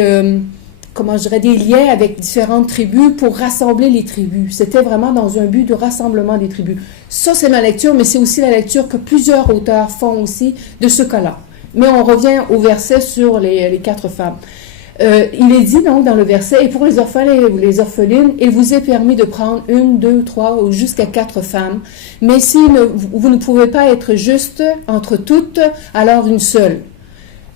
liens avec différentes tribus pour rassembler les tribus. C'était vraiment dans un but de rassemblement des tribus. Ça, c'est ma lecture, mais c'est aussi la lecture que plusieurs auteurs font aussi de ce cas-là. Mais on revient au verset sur les 4 femmes. Il est dit donc dans le verset, et pour les orphelins et les orphelines, il vous est permis de prendre 1, 2, 3 ou jusqu'à 4 femmes. Mais si vous ne pouvez pas être juste entre toutes, alors une seule.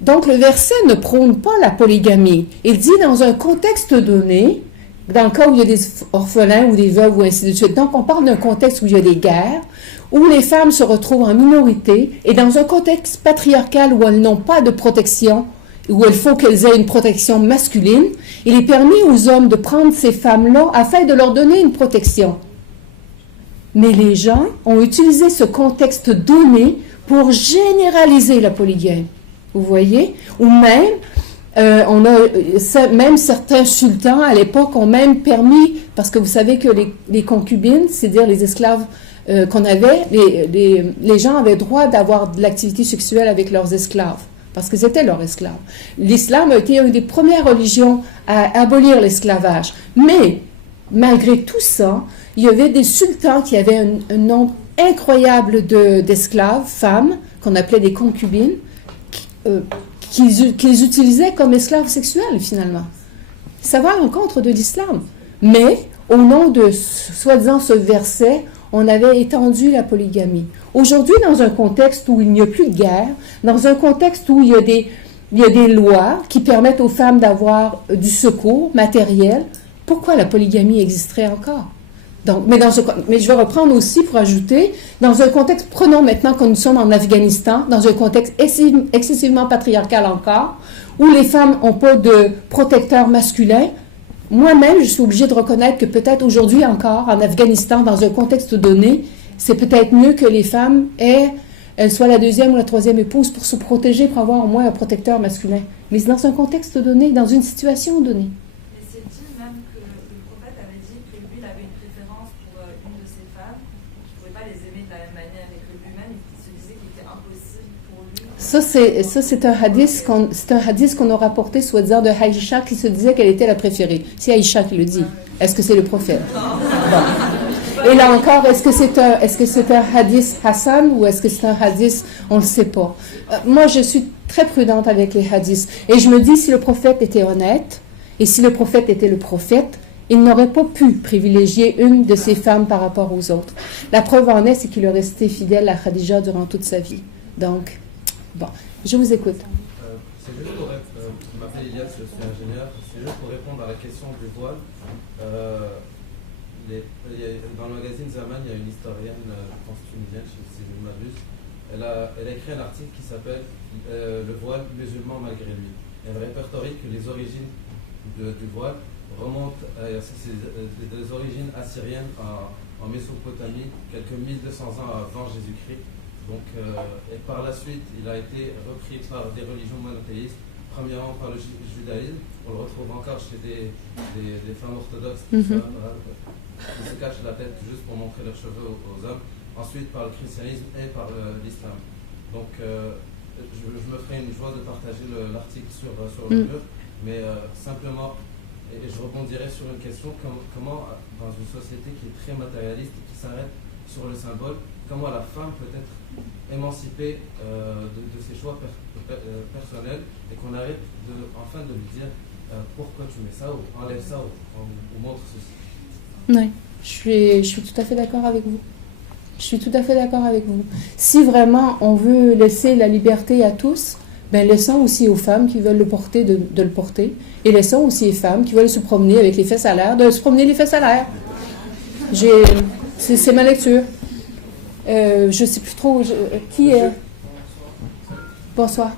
Donc le verset ne prône pas la polygamie. Il dit dans un contexte donné, dans le cas où il y a des orphelins ou des veuves ou ainsi de suite. Donc on parle d'un contexte où il y a des guerres, où les femmes se retrouvent en minorité, et dans un contexte patriarcal où elles n'ont pas de protection, où il faut qu'elles aient une protection masculine, il est permis aux hommes de prendre ces femmes-là afin de leur donner une protection. Mais les gens ont utilisé ce contexte donné pour généraliser la polygamie. Vous voyez? Ou même, même certains sultans à l'époque ont même permis, parce que vous savez que les concubines, c'est-à-dire les esclaves qu'on avait, les gens avaient droit d'avoir de l'activité sexuelle avec leurs esclaves, parce que c'était leurs esclaves. L'islam a été une des premières religions à abolir l'esclavage. Mais, malgré tout ça, il y avait des sultans qui avaient un nombre incroyable d'esclaves, femmes, qu'on appelait des concubines, qu'ils utilisaient comme esclaves sexuels, finalement. Ça va à l'encontre de l'islam. Mais, au nom de, soi-disant, ce verset, on avait étendu la polygamie. Aujourd'hui, dans un contexte où il n'y a plus de guerre, dans un contexte où il y a des lois qui permettent aux femmes d'avoir du secours matériel, pourquoi la polygamie existerait encore? Donc, mais je vais reprendre aussi pour ajouter, dans un contexte, prenons maintenant que nous sommes en Afghanistan, dans un contexte excessivement patriarcal encore, où les femmes n'ont pas de protecteurs masculins. Moi-même, je suis obligée de reconnaître que peut-être aujourd'hui encore, en Afghanistan, dans un contexte donné, c'est peut-être mieux que les femmes aient elle soit la deuxième ou la troisième épouse pour se protéger, pour avoir au moins un protecteur masculin. Mais c'est dans un contexte donné, dans une situation donnée. Et c'est dit même que le prophète avait dit que lui, il avait une préférence pour une de ses femmes, qu'il ne pouvait pas les aimer de la même manière, et que lui-même, il se disait qu'il était impossible pour lui. C'est un hadith qu'on a rapporté, soi-disant, de Aïcha qui se disait qu'elle était la préférée. C'est Aïcha qui le dit. Est-ce que c'est le prophète? Bon. Et là encore, est-ce que c'est un hadith Hassan ou est-ce que c'est un hadith, on ne le sait pas. Moi, je suis très prudente avec les hadiths. Et je me dis, si le prophète était honnête, et si le prophète était le prophète, il n'aurait pas pu privilégier une de ses femmes par rapport aux autres. La preuve en est, c'est qu'il est resté fidèle à Khadija durant toute sa vie. Donc, bon, je vous écoute. C'est juste pour je m'appelle Elias, je suis ingénieur. C'est juste pour répondre à la question du voile. Dans le magazine Zaman, il y a une historienne, je pense tunisienne, si je ne m'abuse. Elle a écrit un article qui s'appelle Le voile musulman malgré lui. Elle répertorie que les origines du voile remontent à des origines assyriennes en Mésopotamie, quelques 1200 ans avant Jésus-Christ. Donc, et par la suite, il a été repris par des religions monothéistes, premièrement par le judaïsme. On le retrouve encore chez des femmes orthodoxes qui se cachent la tête juste pour montrer leurs cheveux aux hommes. Ensuite, par le christianisme et par l'islam. Donc, je me ferai une joie de partager l'article sur le mur, mais simplement, et je rebondirai sur une question, comment, dans une société qui est très matérialiste et qui s'arrête sur le symbole, comment la femme peut être émancipée de ses choix personnels et qu'on arrête enfin de lui dire pourquoi tu mets ça ou enlève ça ou montre ceci. Oui, je suis tout à fait d'accord avec vous. Je suis tout à fait d'accord avec vous. Si vraiment on veut laisser la liberté à tous, ben laissons aussi aux femmes qui veulent le porter de le porter, et laissons aussi aux femmes qui veulent se promener avec les fesses à l'air, de se promener les fesses à l'air. C'est ma lecture. Je ne sais plus trop qui est. Bonsoir.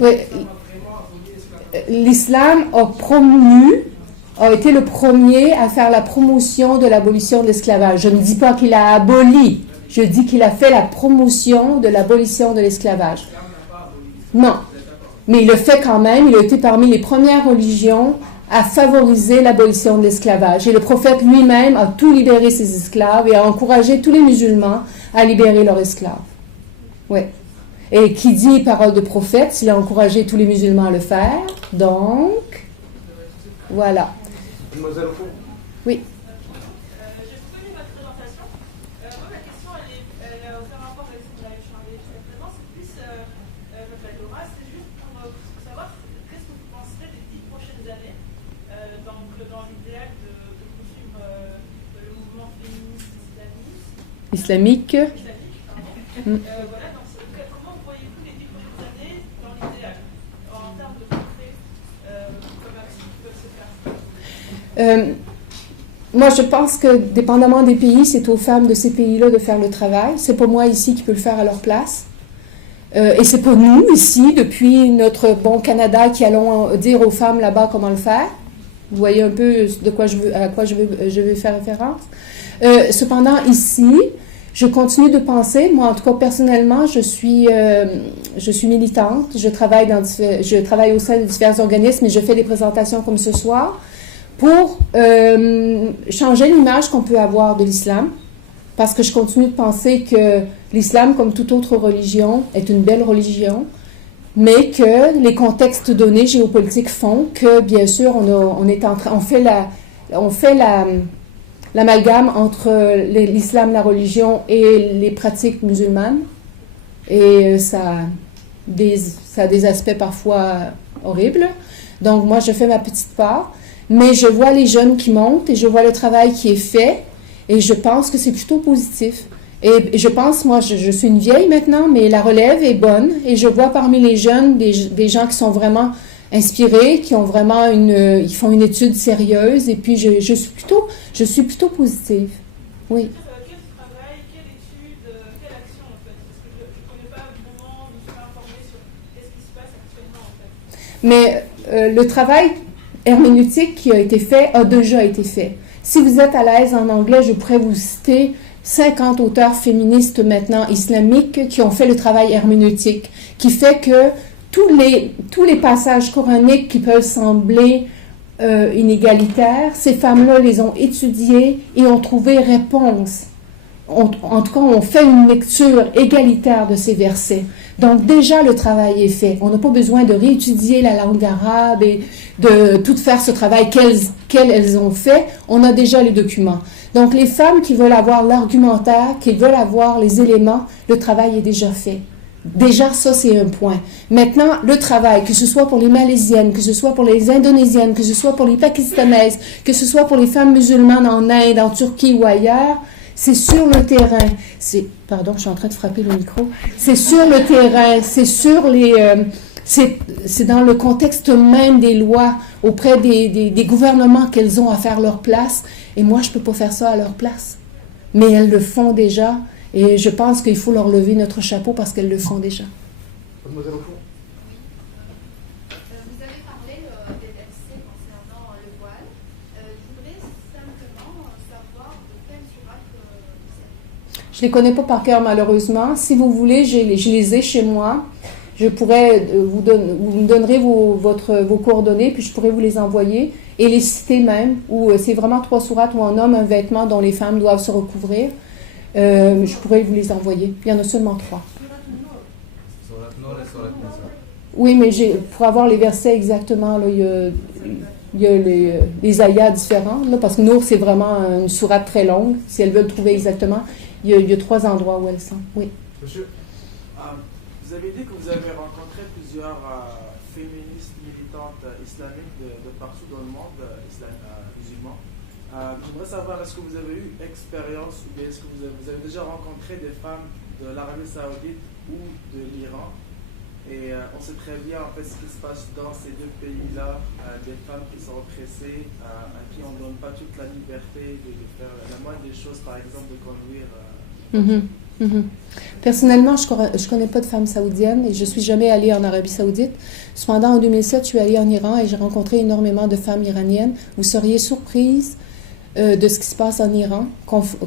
Oui, l'islam a été le premier à faire la promotion de l'abolition de l'esclavage. Je ne dis pas qu'il a aboli, je dis qu'il a fait la promotion de l'abolition de l'esclavage. Non, mais il le fait quand même, il a été parmi les premières religions à favoriser l'abolition de l'esclavage. Et le prophète lui-même a tout libéré ses esclaves et a encouragé tous les musulmans à libérer leurs esclaves. Oui. Et qui dit parole de prophète, il a encouragé tous les musulmans à le faire. Donc, voilà. Mademoiselle, oui. J'ai beaucoup aimé votre présentation. Moi, ma question, elle a aucun rapport avec ce que vous avez changé jusqu'à présent. C'est plus votre lectorat. C'est juste pour savoir qu'est-ce que vous penserez des 10 prochaines années dans l'idéal de poursuivre le mouvement féministe islamique. Islamique. Voilà. Comment voyez-vous les 10 prochaines années dans l'idéal en termes de concret comme action qui peuvent se faire? Moi, je pense que, dépendamment des pays, c'est aux femmes de ces pays-là de faire le travail. C'est pas moi ici qui peux le faire à leur place. Et c'est pas nous, ici, depuis notre bon Canada, qui allons dire aux femmes là-bas comment le faire. Vous voyez un peu à quoi je veux faire référence. Cependant, ici, je continue de penser, moi en tout cas personnellement, je suis militante, je travaille au sein de divers organismes et je fais des présentations comme ce soir pour changer l'image qu'on peut avoir de l'islam, parce que je continue de penser que l'islam, comme toute autre religion, est une belle religion, mais que les contextes donnés géopolitiques font que, bien sûr, on fait l'amalgame entre l'islam, la religion et les pratiques musulmanes. Et ça a des aspects parfois horribles. Donc, moi, je fais ma petite part. Mais je vois les jeunes qui montent et je vois le travail qui est fait. Et je pense que c'est plutôt positif. Et je pense, moi, je suis une vieille maintenant, mais la relève est bonne. Et je vois parmi les jeunes des gens qui sont vraiment inspirés, qui ont vraiment ils font une étude sérieuse. Et puis, je suis plutôt positive. Oui. Quel travail, quelle étude, quelle action en fait? Parce que je ne connais pas vraiment, je ne suis pas informée sur qu'est-ce qui se passe actuellement en fait. Mais le travail, herméneutique qui a été fait a déjà été fait. Si vous êtes à l'aise en anglais, je pourrais vous citer 50 auteurs féministes maintenant islamiques qui ont fait le travail herméneutique, qui fait que tous les passages coraniques qui peuvent sembler inégalitaires, ces femmes-là les ont étudiés et ont trouvé réponse. En tout cas, on fait une lecture égalitaire de ces versets. Donc déjà, le travail est fait. On n'a pas besoin de réétudier la langue arabe et de tout faire ce travail qu'elles ont fait. On a déjà les documents. Donc les femmes qui veulent avoir l'argumentaire, qui veulent avoir les éléments, le travail est déjà fait. Déjà, ça, c'est un point. Maintenant, le travail, que ce soit pour les Malaisiennes, que ce soit pour les Indonésiennes, que ce soit pour les Pakistanaises, que ce soit pour les femmes musulmanes en Inde, en Turquie ou ailleurs, c'est sur le terrain. Pardon, je suis en train de frapper le micro. C'est sur le terrain, c'est sur c'est dans le contexte même des lois, auprès des gouvernements qu'elles ont à faire leur place. Et moi, je ne peux pas faire ça à leur place. Mais elles le font déjà. Et je pense qu'il faut leur lever notre chapeau parce qu'elles le font déjà. Mademoiselle au fond. Vous avez parlé des versets concernant le voile. Je voudrais simplement savoir de quelle sourate Je ne les connais pas par cœur, malheureusement. Si vous voulez, je les ai chez moi. Je pourrais vous me donnerez vos coordonnées, puis je pourrais vous les envoyer et les citer même, où c'est vraiment 3 sourates où on nomme un vêtement dont les femmes doivent se recouvrir. Je pourrais vous les envoyer. Il y en a seulement 3. Oui, mais pour avoir les versets exactement, là, il y a les ayats différents, là, parce que Nour, c'est vraiment une sourate très longue. Si elles veulent trouver exactement, il y a 3 endroits où elles sont. Oui. Monsieur, vous avez dit que vous avez rencontré plusieurs féministes militantes islamiques de partout dans le monde, musulmans. J'aimerais savoir, est-ce que vous avez eu expérience ou bien est-ce que vous avez déjà rencontré des femmes de l'Arabie Saoudite ou de l'Iran? Et on sait très bien en fait ce qui se passe dans ces deux pays-là, des femmes qui sont oppressées, à qui on ne donne pas toute la liberté de faire la moindre des choses, par exemple de conduire. Personnellement, je ne connais pas de femmes saoudiennes et je ne suis jamais allée en Arabie Saoudite. Cependant, en 2007, je suis allée en Iran et j'ai rencontré énormément de femmes iraniennes. Vous seriez surprise de ce qui se passe en Iran,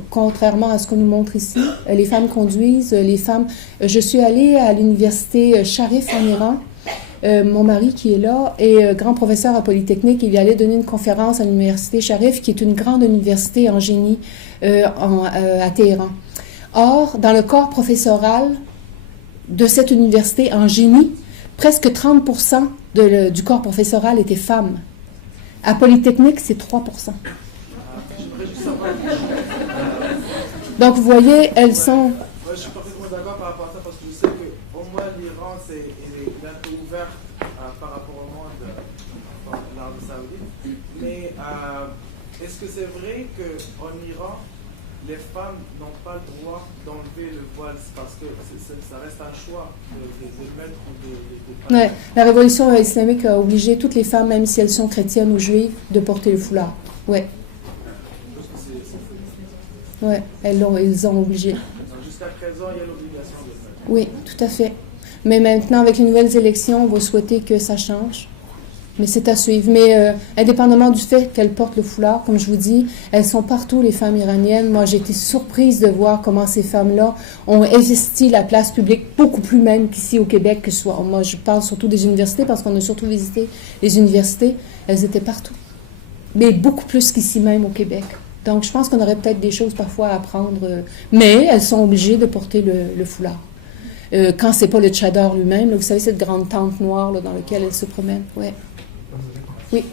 contrairement à ce qu'on nous montre ici. Les femmes conduisent, les femmes... Je suis allée à l'université Sharif en Iran. Mon mari qui est là est grand professeur à Polytechnique. Il allait donner une conférence à l'université Sharif, qui est une grande université en génie à Téhéran. Or, dans le corps professoral de cette université en génie, presque 30% du corps professoral était femmes. À Polytechnique, c'est 3%. Donc, vous voyez, elles sont... Je suis parfaitement d'accord par rapport à ça, parce que je sais qu'au moins l'Iran, il est un peu ouvert par rapport au monde de l'Arabie Saoudite. Mais est-ce que c'est vrai qu'en Iran, les femmes n'ont pas le droit d'enlever le voile parce que ça reste un choix de mettre ou de Ouais, la révolution islamique a obligé toutes les femmes, même si elles sont chrétiennes ou juives, de porter le foulard. Ouais. Ouais, ils ont obligé. Jusqu'à présent, il y a l'obligation de le faire. Oui, tout à fait. Mais maintenant, avec les nouvelles élections, on va souhaiter que ça change. Mais c'est à suivre. Mais indépendamment du fait qu'elles portent le foulard, comme je vous dis, elles sont partout, les femmes iraniennes. Moi, j'ai été surprise de voir comment ces femmes-là ont investi la place publique, beaucoup plus même qu'ici au Québec, que ce soit. Moi, je parle surtout des universités, parce qu'on a surtout visité les universités. Elles étaient partout. Mais beaucoup plus qu'ici même au Québec. Donc, je pense qu'on aurait peut-être des choses parfois à apprendre. Mais elles sont obligées de porter le foulard. Quand c'est pas le tchador lui-même, là, vous savez, cette grande tente noire là, dans laquelle elles se promènent. Ouais. Oui.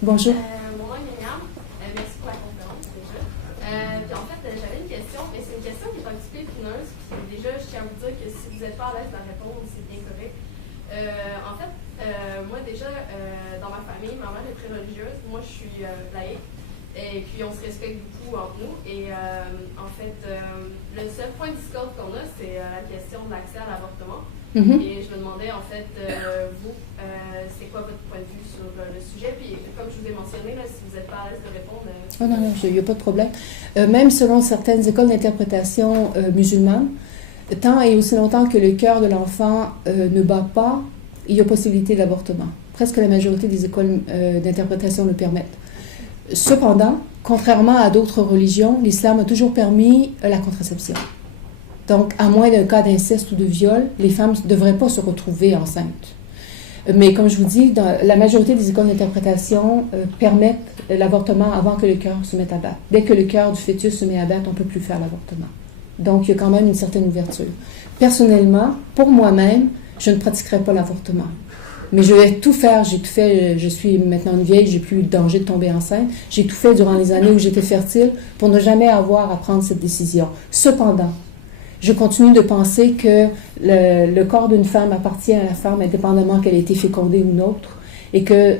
Bonjour. Mon nom est Myriam. Merci pour la conférence déjà. Puis en fait, j'avais une question, mais c'est une question qui est un petit peu épineuse. Puis déjà, je tiens à vous dire que si vous n'êtes pas à l'aise de la répondre, c'est bien correct. En fait, moi déjà, dans ma famille, ma mère est très religieuse. Moi, je suis laïque. Et puis, on se respecte beaucoup entre nous. Et en fait, le seul point de discorde qu'on a, c'est la question de l'accès à l'avortement. Et je me demandais, en fait, vous, c'est quoi votre point de vue sur le sujet? Puis, comme je vous ai mentionné, là, si vous n'êtes pas à l'aise de répondre... Oh non, il n'y a pas de problème. Même selon certaines écoles d'interprétation musulmanes, tant et aussi longtemps que le cœur de l'enfant ne bat pas, il y a possibilité d'avortement. presque la majorité des écoles d'interprétation le permettent. Cependant, contrairement à d'autres religions, l'islam a toujours permis la contraception. Donc, à moins d'un cas d'inceste ou de viol, les femmes ne devraient pas se retrouver enceintes. Mais comme je vous dis, la majorité des écoles d'interprétation permettent l'avortement avant que le cœur se mette à battre. Dès que le cœur du fœtus se met à battre, on ne peut plus faire l'avortement. Donc, il y a quand même une certaine ouverture. Personnellement, pour moi-même, je ne pratiquerai pas l'avortement. Mais je vais tout faire, j'ai tout fait, je suis maintenant une vieille, j'ai plus eu de danger de tomber enceinte. J'ai tout fait durant les années où j'étais fertile pour ne jamais avoir à prendre cette décision. Cependant, je continue de penser que le corps d'une femme appartient à la femme indépendamment qu'elle ait été fécondée ou non, et que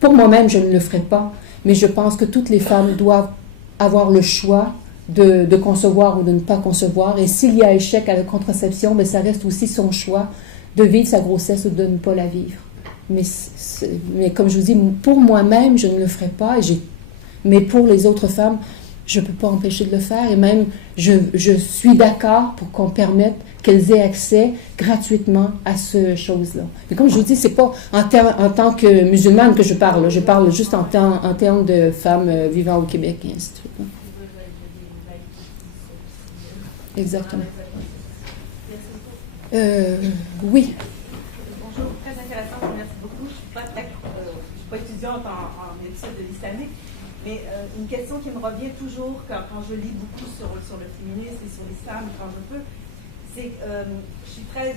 pour moi-même, je ne le ferai pas, mais je pense que toutes les femmes doivent avoir le choix de concevoir ou de ne pas concevoir, et s'il y a échec à la contraception, bien, ça reste aussi son choix de vivre sa grossesse ou de ne pas la vivre. Mais comme je vous dis, pour moi-même, je ne le ferai pas, mais pour les autres femmes, je ne peux pas empêcher de le faire, et même je suis d'accord pour qu'on permette qu'elles aient accès gratuitement à ce chose-là. Mais comme je vous dis, c'est pas en tant que musulmane que je parle juste en termes de femmes vivant au Québec et ainsi de suite. Exactement. Oui. Bonjour, très intéressant, merci beaucoup. Je ne suis pas étudiante en études de l'islamique, mais une question qui me revient toujours quand je lis beaucoup sur le féminisme et sur l'islam, quand je peux, c'est que je suis très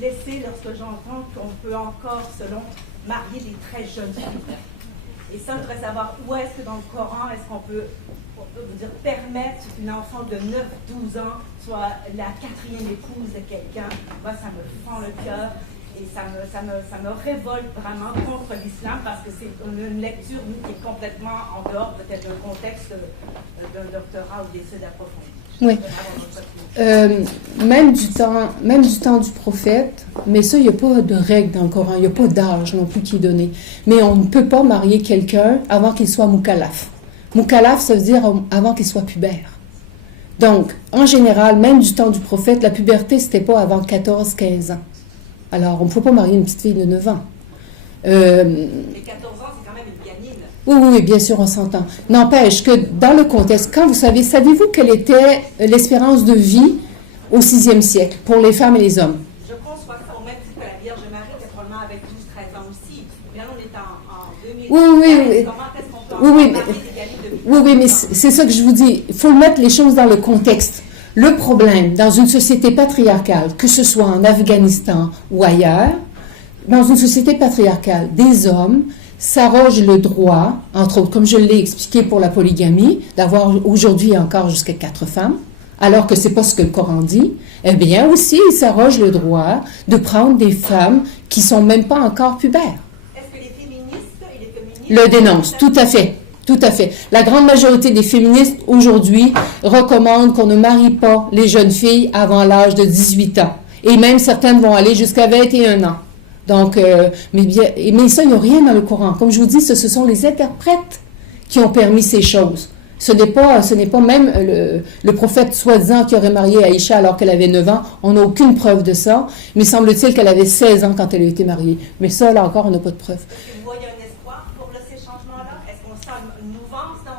blessée lorsque j'entends qu'on peut encore, selon, marier des très jeunes filles. Et ça, je voudrais savoir où est-ce que dans le Coran, est-ce qu'on peut permettre qu'une enfant de 9-12 ans soit la 4e épouse de quelqu'un. Moi, ça me fend le cœur et ça me révolte vraiment contre l'islam parce que c'est une lecture qui est complètement en dehors peut-être d'un contexte d'un doctorat ou d'études approfondies. Oui. Même du temps du prophète, mais ça, il n'y a pas de règle dans le Coran, il n'y a pas d'âge non plus qui est donné. Mais on ne peut pas marier quelqu'un avant qu'il soit mukallaf. Mukallaf, ça veut dire avant qu'il soit pubère. Donc, en général, même du temps du prophète, la puberté, c'était pas avant 14-15 ans. Alors, on ne peut pas marier une petite fille de 9 ans. Mais 14 ans, c'est quand même une gamine. Oui, bien sûr, on s'entend. N'empêche que dans le contexte, quand savez-vous quelle était l'espérance de vie au 6e siècle pour les femmes et les hommes? Je pense au même titre que la Vierge Marie, était probablement avec 12-13 ans aussi. Là, on est en 2000. Oui. Comment est-ce qu'on peut marier des gamines de 8 ans? Oui, mais c'est ça que je vous dis. Il faut mettre les choses dans le contexte. Le problème, dans une société patriarcale, que ce soit en Afghanistan ou ailleurs, dans une société patriarcale, des hommes s'arrogent le droit, entre autres, comme je l'ai expliqué pour la polygamie, d'avoir aujourd'hui encore jusqu'à 4 femmes, alors que c'est pas ce que le Coran dit. Eh bien, aussi, ils s'arrogent le droit de prendre des femmes qui sont même pas encore pubères. Est-ce que les féministes et les féministes le dénoncent? Tout à fait. Tout à fait. La grande majorité des féministes, aujourd'hui, recommandent qu'on ne marie pas les jeunes filles avant l'âge de 18 ans. Et même certaines vont aller jusqu'à 21 ans. Donc, mais ça, il n'y a rien dans le Coran. Comme je vous dis, ce sont les interprètes qui ont permis ces choses. Ce n'est pas même le prophète soi-disant qui aurait marié Aïcha alors qu'elle avait 9 ans. On n'a aucune preuve de ça. Mais semble-t-il qu'elle avait 16 ans quand elle a été mariée. Mais ça, là encore, on n'a pas de preuve. Vous voyez un espoir pour ces changements-là? Est-ce qu'on sent une mouvance dans...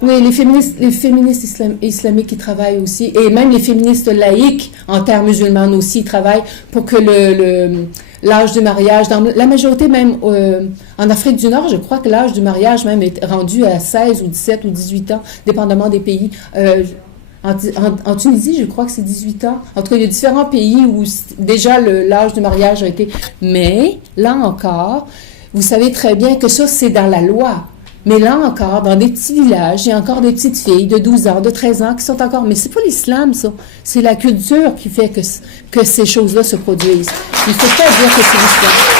Oui, les féministes islamiques qui travaillent aussi, et même les féministes laïques en terre musulmane aussi travaillent pour que l'âge du mariage, dans la majorité même en Afrique du Nord, je crois que l'âge du mariage même est rendu à 16 ou 17 ou 18 ans, dépendamment des pays. En Tunisie, je crois que c'est 18 ans. En tout cas, il y a différents pays où déjà l'âge du mariage a été... Mais, là encore, vous savez très bien que ça, c'est dans la loi. Mais là encore, dans des petits villages, il y a encore des petites filles de 12 ans, de 13 ans qui sont encore... Mais c'est pas l'islam, ça. C'est la culture qui fait que ces choses-là se produisent. Il ne faut pas dire que c'est l'islam.